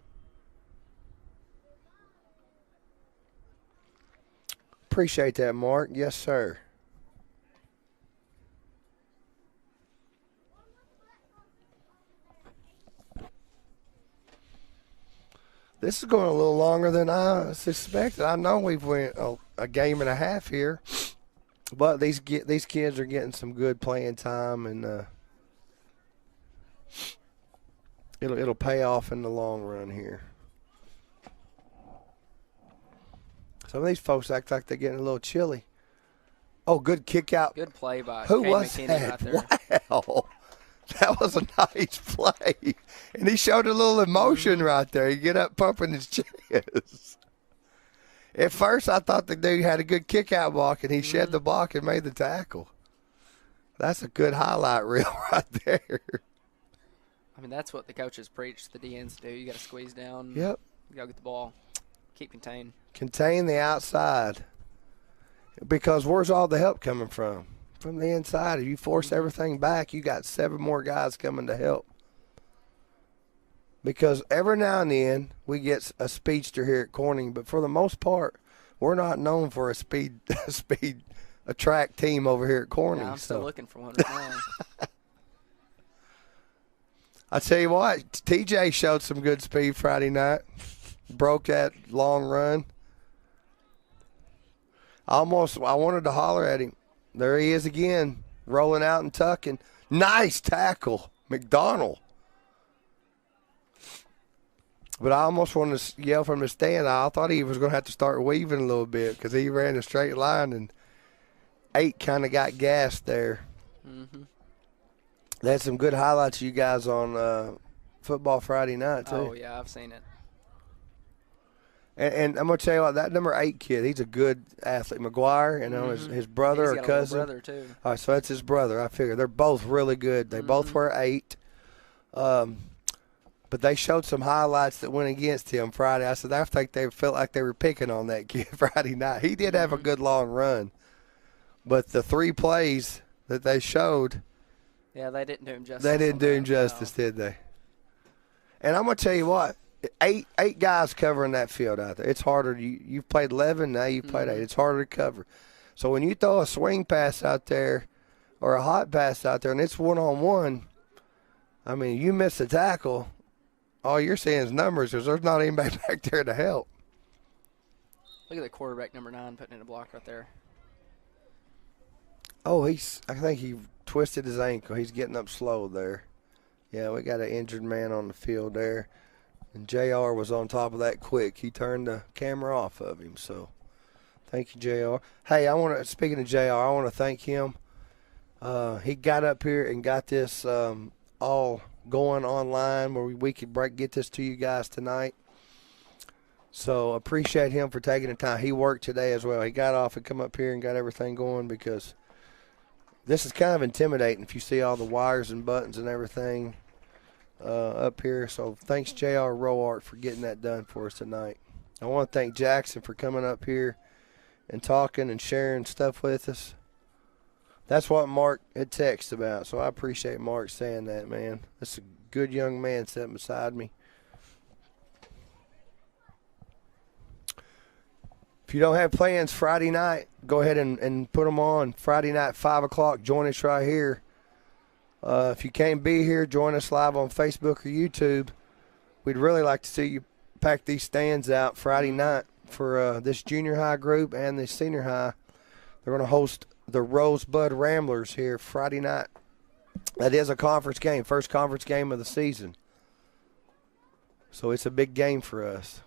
Appreciate that, Mark. Yes, sir. This is going a little longer than I suspected. I know we've went a game and a half here, but these kids are getting some good playing time, and it'll pay off in the long run here. Some of these folks act like they're getting a little chilly. Oh, good kick out. Good play by Who Kane was McKinney that? right there. Wow. That was a nice play. And he showed a little emotion right there. He get up pumping his chest. At first, I thought the dude had a good kick-out block, and he shed the block and made the tackle. That's a good highlight reel right there. I mean, that's what the coaches preach the DNs do. You got to squeeze down. Yep. You got to get the ball. Keep contained. Contain the outside. Because where's all the help coming from? From the inside. If you force everything back, you got 7 more guys coming to help. Because every now and then we get a speedster here at Corning, but for the most part, we're not known for a track team over here at Corning. Yeah, I'm still looking for one right now. I tell you what, TJ showed some good speed Friday night. Broke that long run. I wanted to holler at him. There he is again, rolling out and tucking. Nice tackle, McDonald. But I almost wanted to yell from the stand. I thought he was going to have to start weaving a little bit because he ran a straight line, and 8 kind of got gassed there. Mm-hmm. They had some good highlights of you guys on Football Friday night, too. Oh, yeah, I've seen it. And I'm going to tell you what, that number 8 kid, he's a good athlete. McGuire, his brother or cousin. He's got a little brother, too. All right, so that's his brother. I figure they're both really good. They both were 8. But they showed some highlights that went against him Friday. I said, I think they felt like they were picking on that kid Friday night. He did have a good long run. But the 3 plays that they showed. Yeah, they didn't do him justice. They didn't do him justice, did they? And I'm going to tell you what. 8 guys covering that field out there. It's harder. You've played 11, now you've played 8. It's harder to cover. So when you throw a swing pass out there or a hot pass out there and it's one-on-one, I mean, you miss a tackle, all you're seeing is numbers because there's not anybody back there to help. Look at the quarterback, number 9, putting in a block right there. Oh, I think he twisted his ankle. He's getting up slow there. Yeah, we got an injured man on the field there. And JR was on top of that quick. He turned the camera off of him. So, thank you, JR. Hey, speaking of JR, I want to thank him. He got up here and got this all going online where we could get this to you guys tonight. So, appreciate him for taking the time. He worked today as well. He got off and come up here and got everything going because this is kind of intimidating if you see all the wires and buttons and everything up here. So thanks J.R. Roart for getting that done for us tonight. I want to thank Jackson for coming up here and talking and sharing stuff with us. That's what Mark had texted about, so I appreciate Mark saying that, man. That's a good young man sitting beside me. If you don't have plans Friday night, go ahead and put them on. Friday night, 5 o'clock, join us right here. If you can't be here, join us live on Facebook or YouTube. We'd really like to see you pack these stands out Friday night for this junior high group and the senior high. They're going to host the Rosebud Ramblers here Friday night. That is a conference game, first conference game of the season. So it's a big game for us.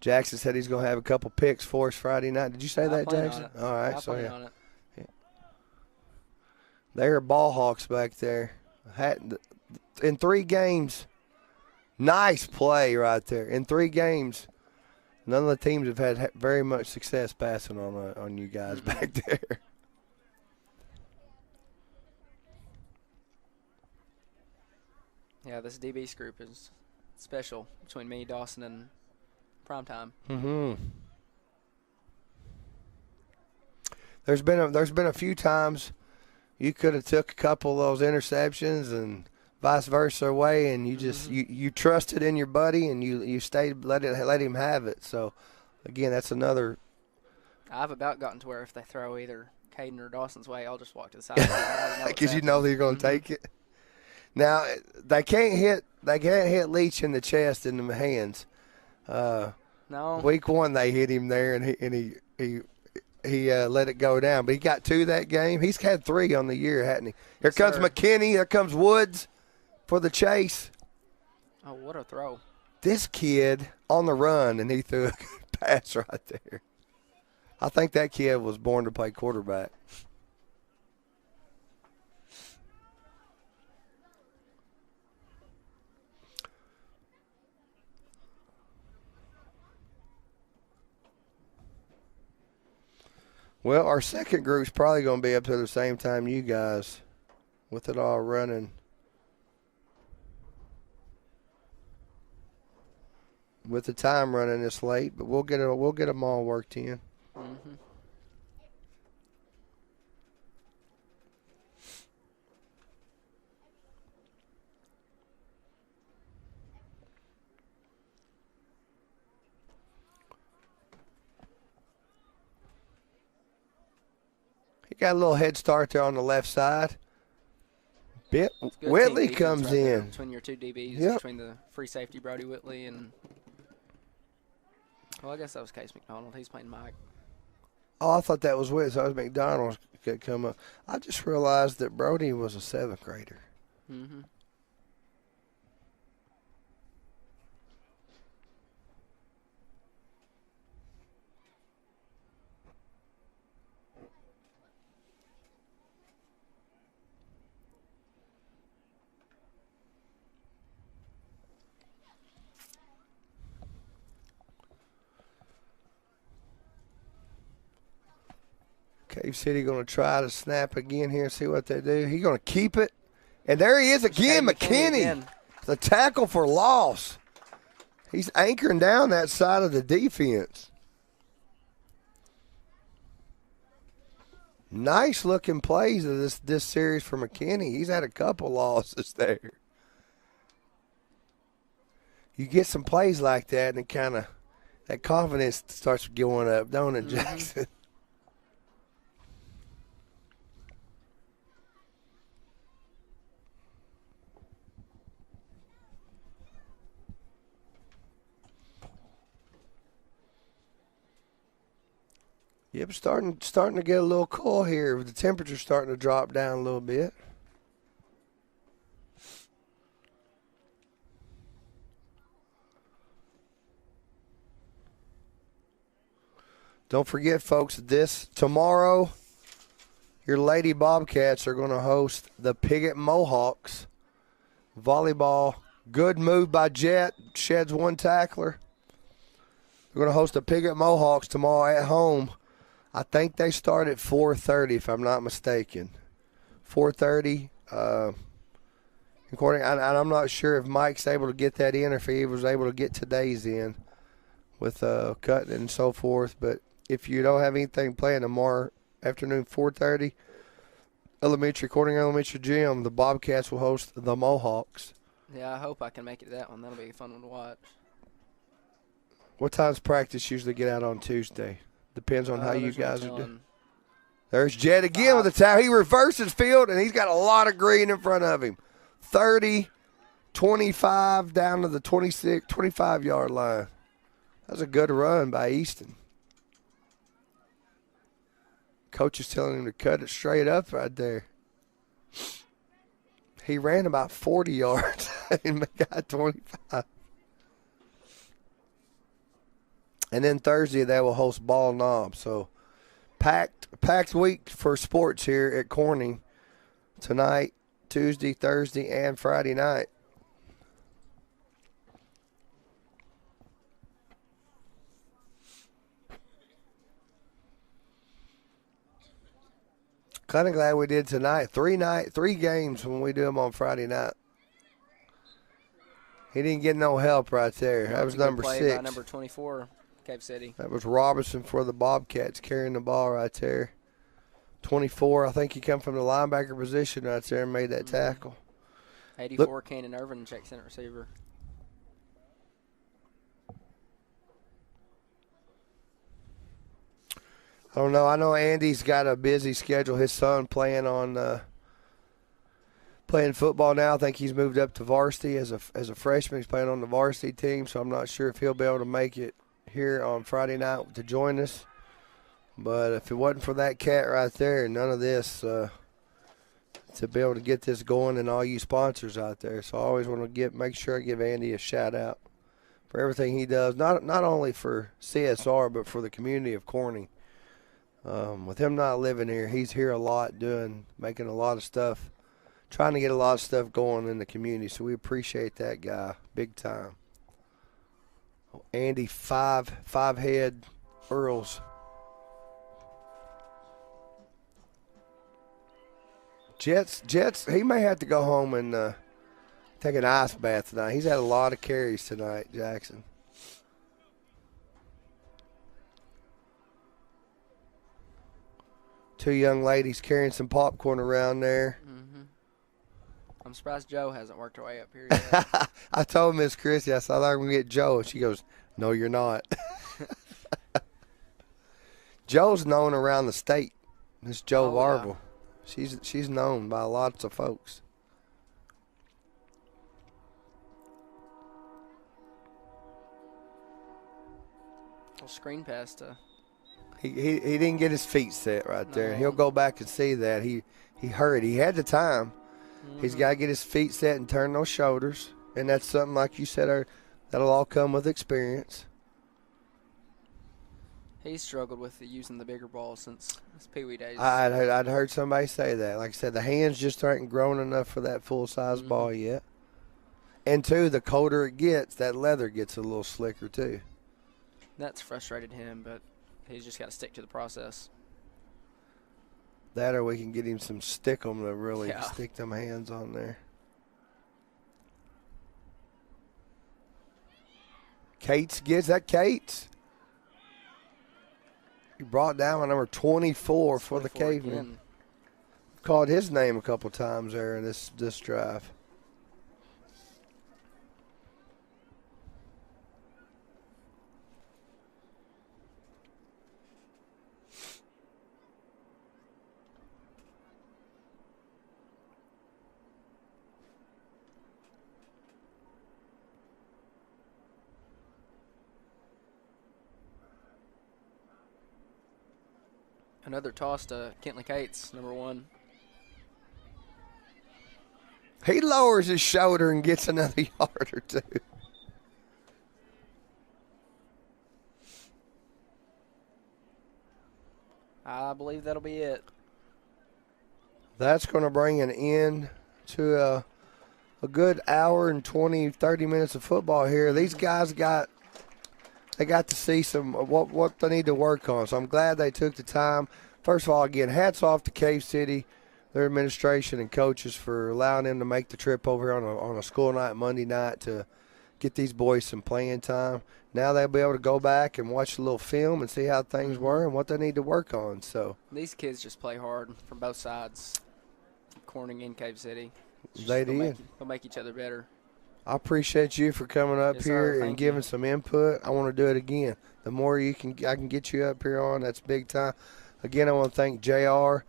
Jackson said he's going to have a couple picks for us Friday night. Did you say that, Jackson? All right. I'll plan on it. Yeah. They are ball hawks back there. In 3 games, nice play right there. In 3 games, none of the teams have had very much success passing on you guys back there. Yeah, this DB's group is special between me, Dawson, and Primetime. Mm-hmm. There's been a few times you could have took a couple of those interceptions and vice versa away, and you just you trusted in your buddy and you stayed let him have it. So again, that's another. I've about gotten to where if they throw either Caden or Dawson's way, I'll just walk to the side because you know they're going to take it. Now they can't hit Leach in the chest and in the hands. No. Week 1 they hit him there and he let it go down, but he got 2 that game. He's had 3 on the year, hasn't he? Here comes McKinney. Here comes Woods for the chase. Oh, what a throw! This kid on the run, and he threw a good pass right there. I think that kid was born to play quarterback. Well, our second group's probably going to be up to the same time you guys, with it all running. With the time running this late, but we'll get them all worked in. Mm-hmm. Got a little head start there on the left side. Whitley comes right in. Between your 2 DBs, between the free safety Brody Whitley and, well, I guess that was Case McDonald. He's playing Mike. Oh, I thought that was Whitley. So it was McDonald could come up. I just realized that Brody was a 7th grader. Mm-hmm. Cave City going to try to snap again here and see what they do. He's going to keep it. And there he is again, McKinney. The tackle for loss. He's anchoring down that side of the defense. Nice looking plays of this series for McKinney. He's had a couple losses there. You get some plays like that and kind of that confidence starts going up, don't it, Jackson? Yep, starting to get a little cool here. The temperature's starting to drop down a little bit. Don't forget, folks, tomorrow, your Lady Bobcats are going to host the Piggott Mohawks. Volleyball, good move by Jet, sheds 1 tackler. We're going to host the Piggott Mohawks tomorrow at home. I think they start at 4:30, if I'm not mistaken. 4:30. According, and I'm not sure if Mike's able to get that in or if he was able to get today's in with cutting and so forth. But if you don't have anything planned tomorrow afternoon, 4:30, Corning Elementary Gym, the Bobcats will host the Mohawks. Yeah, I hope I can make it to that one. That'll be a fun one to watch. What time's practice usually get out on Tuesday? Depends on how you There's no guys are telling. doing. There's Jed again with the towel. He reverses field, and he's got a lot of green in front of him. 30, 25 down to the 26, 25-yard line. That's a good run by Easton. Coach is telling him to cut it straight up right there. He ran about 40 yards and got 25. And then Thursday they will host Ball Knob. So packed week for sports here at Corning tonight, Tuesday, Thursday, and Friday night. Kind of glad we did tonight. Three games when we do them on Friday night. He didn't get no help right there. That was number 6. By number 24, Cave City. That was Robinson for the Bobcats carrying the ball right there. 24, I think he come from the linebacker position right there and made that tackle. 84, Cannon Irvin, check center receiver. I don't know. I know Andy's got a busy schedule. His son playing football now. I think he's moved up to varsity as a freshman. He's playing on the varsity team, so I'm not sure if he'll be able to make it here on Friday night to join us. But if it wasn't for that cat right there, none of this to be able to get this going, and all you sponsors out there. So I always want to make sure I give Andy a shout out for everything he does, not only for CSR but for the community of Corning. With him not living here, he's here a lot, making a lot of stuff, trying to get a lot of stuff going in the community. So we appreciate that guy big time. Andy, five-head Earls. Jets, he may have to go home and take an ice bath tonight. He's had a lot of carries tonight, Jackson. Two young ladies carrying some popcorn around there. Mm-hmm. I'm surprised Joe hasn't worked her way up here yet. I told Miss Chrissy, I said, I thought we were going to get Joe. And she goes, no, you're not. Joe's known around the state. Miss Joe Varvel. Yeah. She's known by lots of folks. Little screen pass to. He didn't get his feet set right there. No. He'll go back and see that. He hurried. He had the time. Mm-hmm. He's got to get his feet set and turn those shoulders. And that's something, like you said, that'll all come with experience. He's struggled with using the bigger ball since his Pee-wee days. I'd heard somebody say that. Like I said, the hands just aren't grown enough for that full-size ball yet. And, two, the colder it gets, that leather gets a little slicker, too. That's frustrated him, but he's just got to stick to the process. That, or we can get him some stickum to really Yeah. stick them hands on there. Cates gets that. Cates. He brought down number 24 for the Caveman. Again. Called his name a couple times there in this drive. Another toss to Kentley Cates, number 1. He lowers his shoulder and gets another yard or two. I believe that'll be it. That's going to bring an end to a good hour and 20, 30 minutes of football here. These guys got to see some what they need to work on. So I'm glad they took the time. First of all, again, hats off to Cave City, their administration and coaches for allowing them to make the trip over here on a school night, Monday night, to get these boys some playing time. Now they'll be able to go back and watch a little film and see how things were and what they need to work on. So these kids just play hard from both sides, Corning and Cave City. They did. They'll make each other better. I appreciate you for coming up Yes, sir. here and Thank giving you. some input. I want to do it again. The more I can get you up here on, that's big time. Again, I want to thank JR.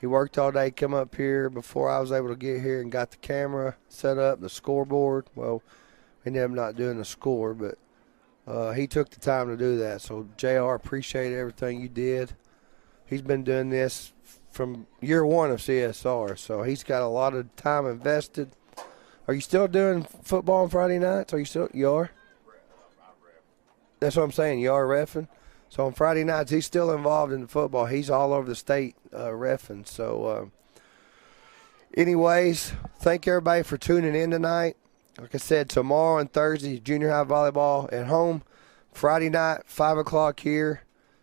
He worked all day, come up here before I was able to get here and got the camera set up, the scoreboard. Well, we ended up not doing the score, but he took the time to do that. So, JR, appreciate everything you did. He's been doing this from year one of CSR, so he's got a lot of time invested. Are you still doing football on Friday nights? You are? That's what I'm saying. You are reffing. So on Friday nights, he's still involved in the football. He's all over the state reffing. So, anyways, thank everybody for tuning in tonight. Like I said, tomorrow and Thursday, junior high volleyball at home. Friday night, 5 o'clock here.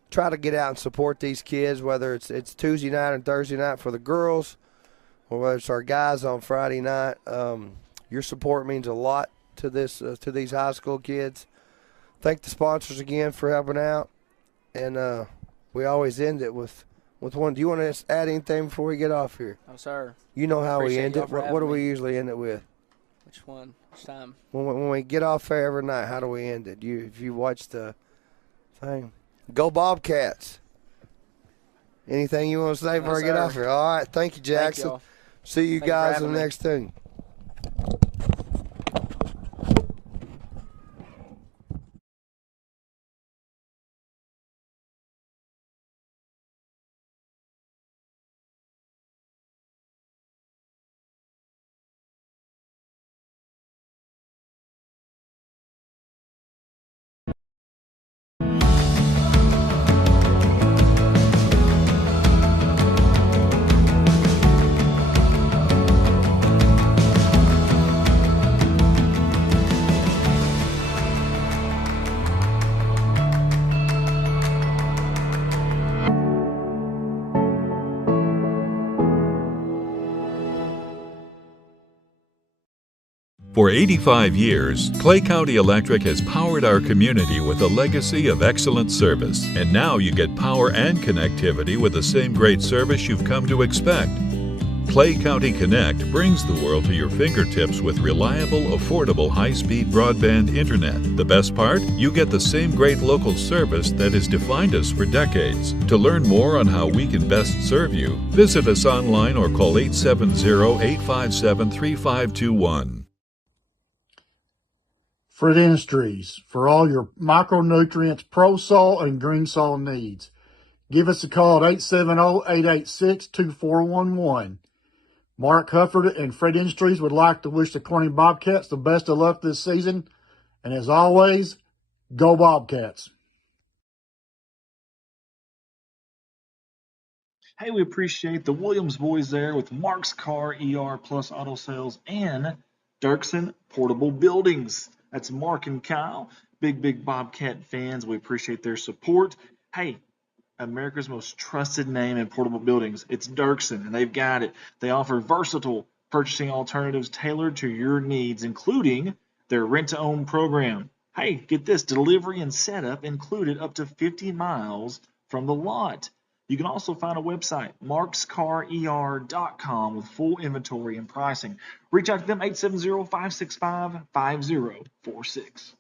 Try to get out and support these kids, whether it's Tuesday night and Thursday night for the girls, or whether it's our guys on Friday night. Your support means a lot to these high school kids. Thank the sponsors again for helping out, and we always end it with one. Do you want to add anything before we get off here? No, sir. You know how we Appreciate end y'all it. for What do having we me. usually end it with? Which one? Which time? When we get off there every night, how do we end it? If you watch the thing, go Bobcats. Anything you want to say before I get sir. off here? All right, thank you, Thank Jackson. y'all. See you Thank you for guys in having the me. next thing. For 85 years, Clay County Electric has powered our community with a legacy of excellent service. And now you get power and connectivity with the same great service you've come to expect. Clay County Connect brings the world to your fingertips with reliable, affordable, high-speed broadband internet. The best part? You get the same great local service that has defined us for decades. To learn more on how we can best serve you, visit us online or call 870-857-3521. Fred Industries, for all your micronutrients, pro soil, and green soil needs. Give us a call at 870-886-2411. Mark Hufford and Fred Industries would like to wish the Corning Bobcats the best of luck this season. And as always, go Bobcats. Hey, we appreciate the Williams boys there with Mark's Car, ER Plus Auto Sales, and Dirksen Portable Buildings. That's Mark and Kyle, big Bobcat fans. We appreciate their support. Hey, America's most trusted name in portable buildings. It's Dirksen, and they've got it. They offer versatile purchasing alternatives tailored to your needs, including their rent-to-own program. Hey, get this, delivery and setup included up to 50 miles from the lot. You can also find a website, markscarer.com, with full inventory and pricing. Reach out to them, 870-565-5046.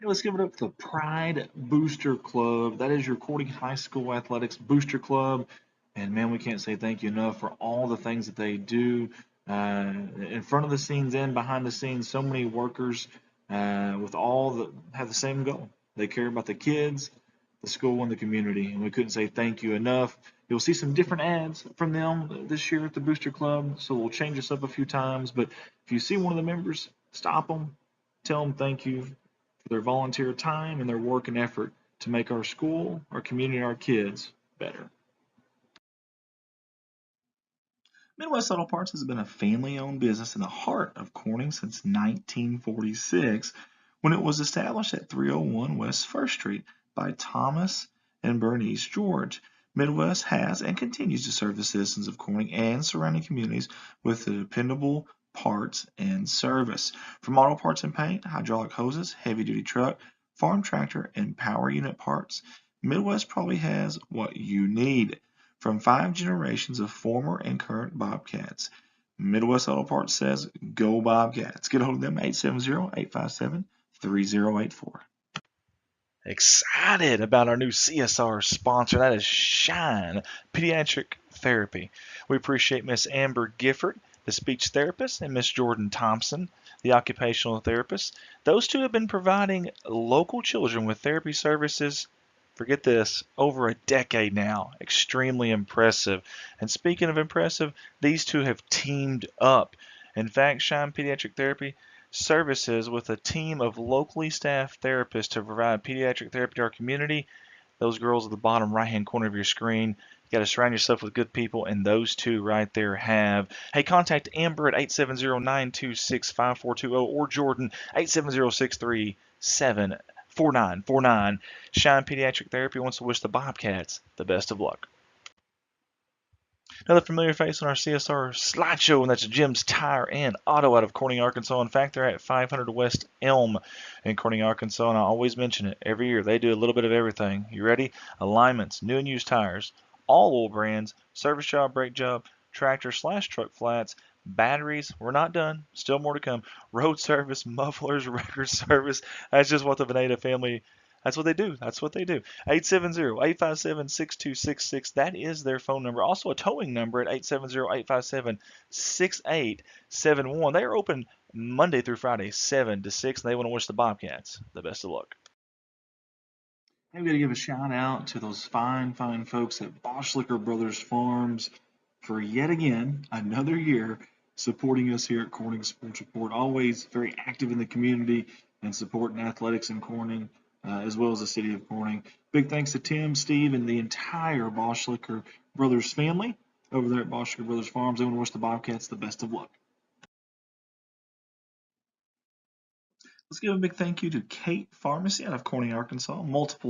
Hey, let's give it up to the Pride Booster Club. That is your Corning High School Athletics Booster Club. And man, we can't say thank you enough for all the things that they do in front of the scenes and behind the scenes. So many workers with all that have the same goal. They care about the kids, the school, and the community. And we couldn't say thank you enough. You'll see some different ads from them this year at the Booster Club. So we'll change this up a few times. But if you see one of the members, stop them, tell them thank you for their volunteer time and their work and effort to make our school, our community, and our kids better. Midwest Auto Parts has been a family-owned business in the heart of Corning since 1946, when it was established at 301 West 1st Street by Thomas and Bernice George. Midwest has and continues to serve the citizens of Corning and surrounding communities with the dependable parts and service. From auto parts and paint, hydraulic hoses, heavy-duty truck, farm tractor, and power unit parts, Midwest probably has what you need. From 5 generations of former and current Bobcats, Midwest Auto Parts says go Bobcats. Get a hold of them 870-857-3084. Excited about our new CSR sponsor. That is Shine Pediatric Therapy. We appreciate Miss Amber Gifford, the speech therapist, and Miss Jordan Thompson, the occupational therapist. Those two have been providing local children with therapy services, forget this, over a decade now. Extremely impressive. And speaking of impressive, these two have teamed up. In fact, Shine Pediatric Therapy services with a team of locally staffed therapists to provide pediatric therapy to our community. Those girls at the bottom right-hand corner of your screen. You got to surround yourself with good people, and those two right there have. Hey, contact Amber at 870-926-5420 or Jordan 870-637-4949. Shine Pediatric Therapy wants to wish the Bobcats the best of luck. Another familiar face on our CSR slideshow, and that's Jim's Tire and Auto out of Corning, Arkansas. In fact, they're at 500 West Elm in Corning, Arkansas, and I always mention it every year. They do a little bit of everything. You ready? Alignments, new and used tires, all oil brands, service job, brake job, tractor/truck flats, batteries. We're not done. Still more to come. Road service, mufflers, record service. That's just what the Veneta family. That's what they do. That's what they do. 870-857-6266. That is their phone number. Also a towing number at 870-857-6871. They are open Monday through Friday, 7 to 6, and they want to wish the Bobcats the best of luck. I'm going to give a shout out to those fine folks at Boschlicker Brothers Farms for yet again, another year, supporting us here at Corning Sports Report. Always very active in the community and supporting athletics in Corning. As well as the city of Corning. Big thanks to Tim, Steve, and the entire Boschlicker Brothers family over there at Boschlicker Brothers Farms. I want to wish the Bobcats the best of luck. Let's give a big thank you to Kate Pharmacy out of Corning, Arkansas. Multiple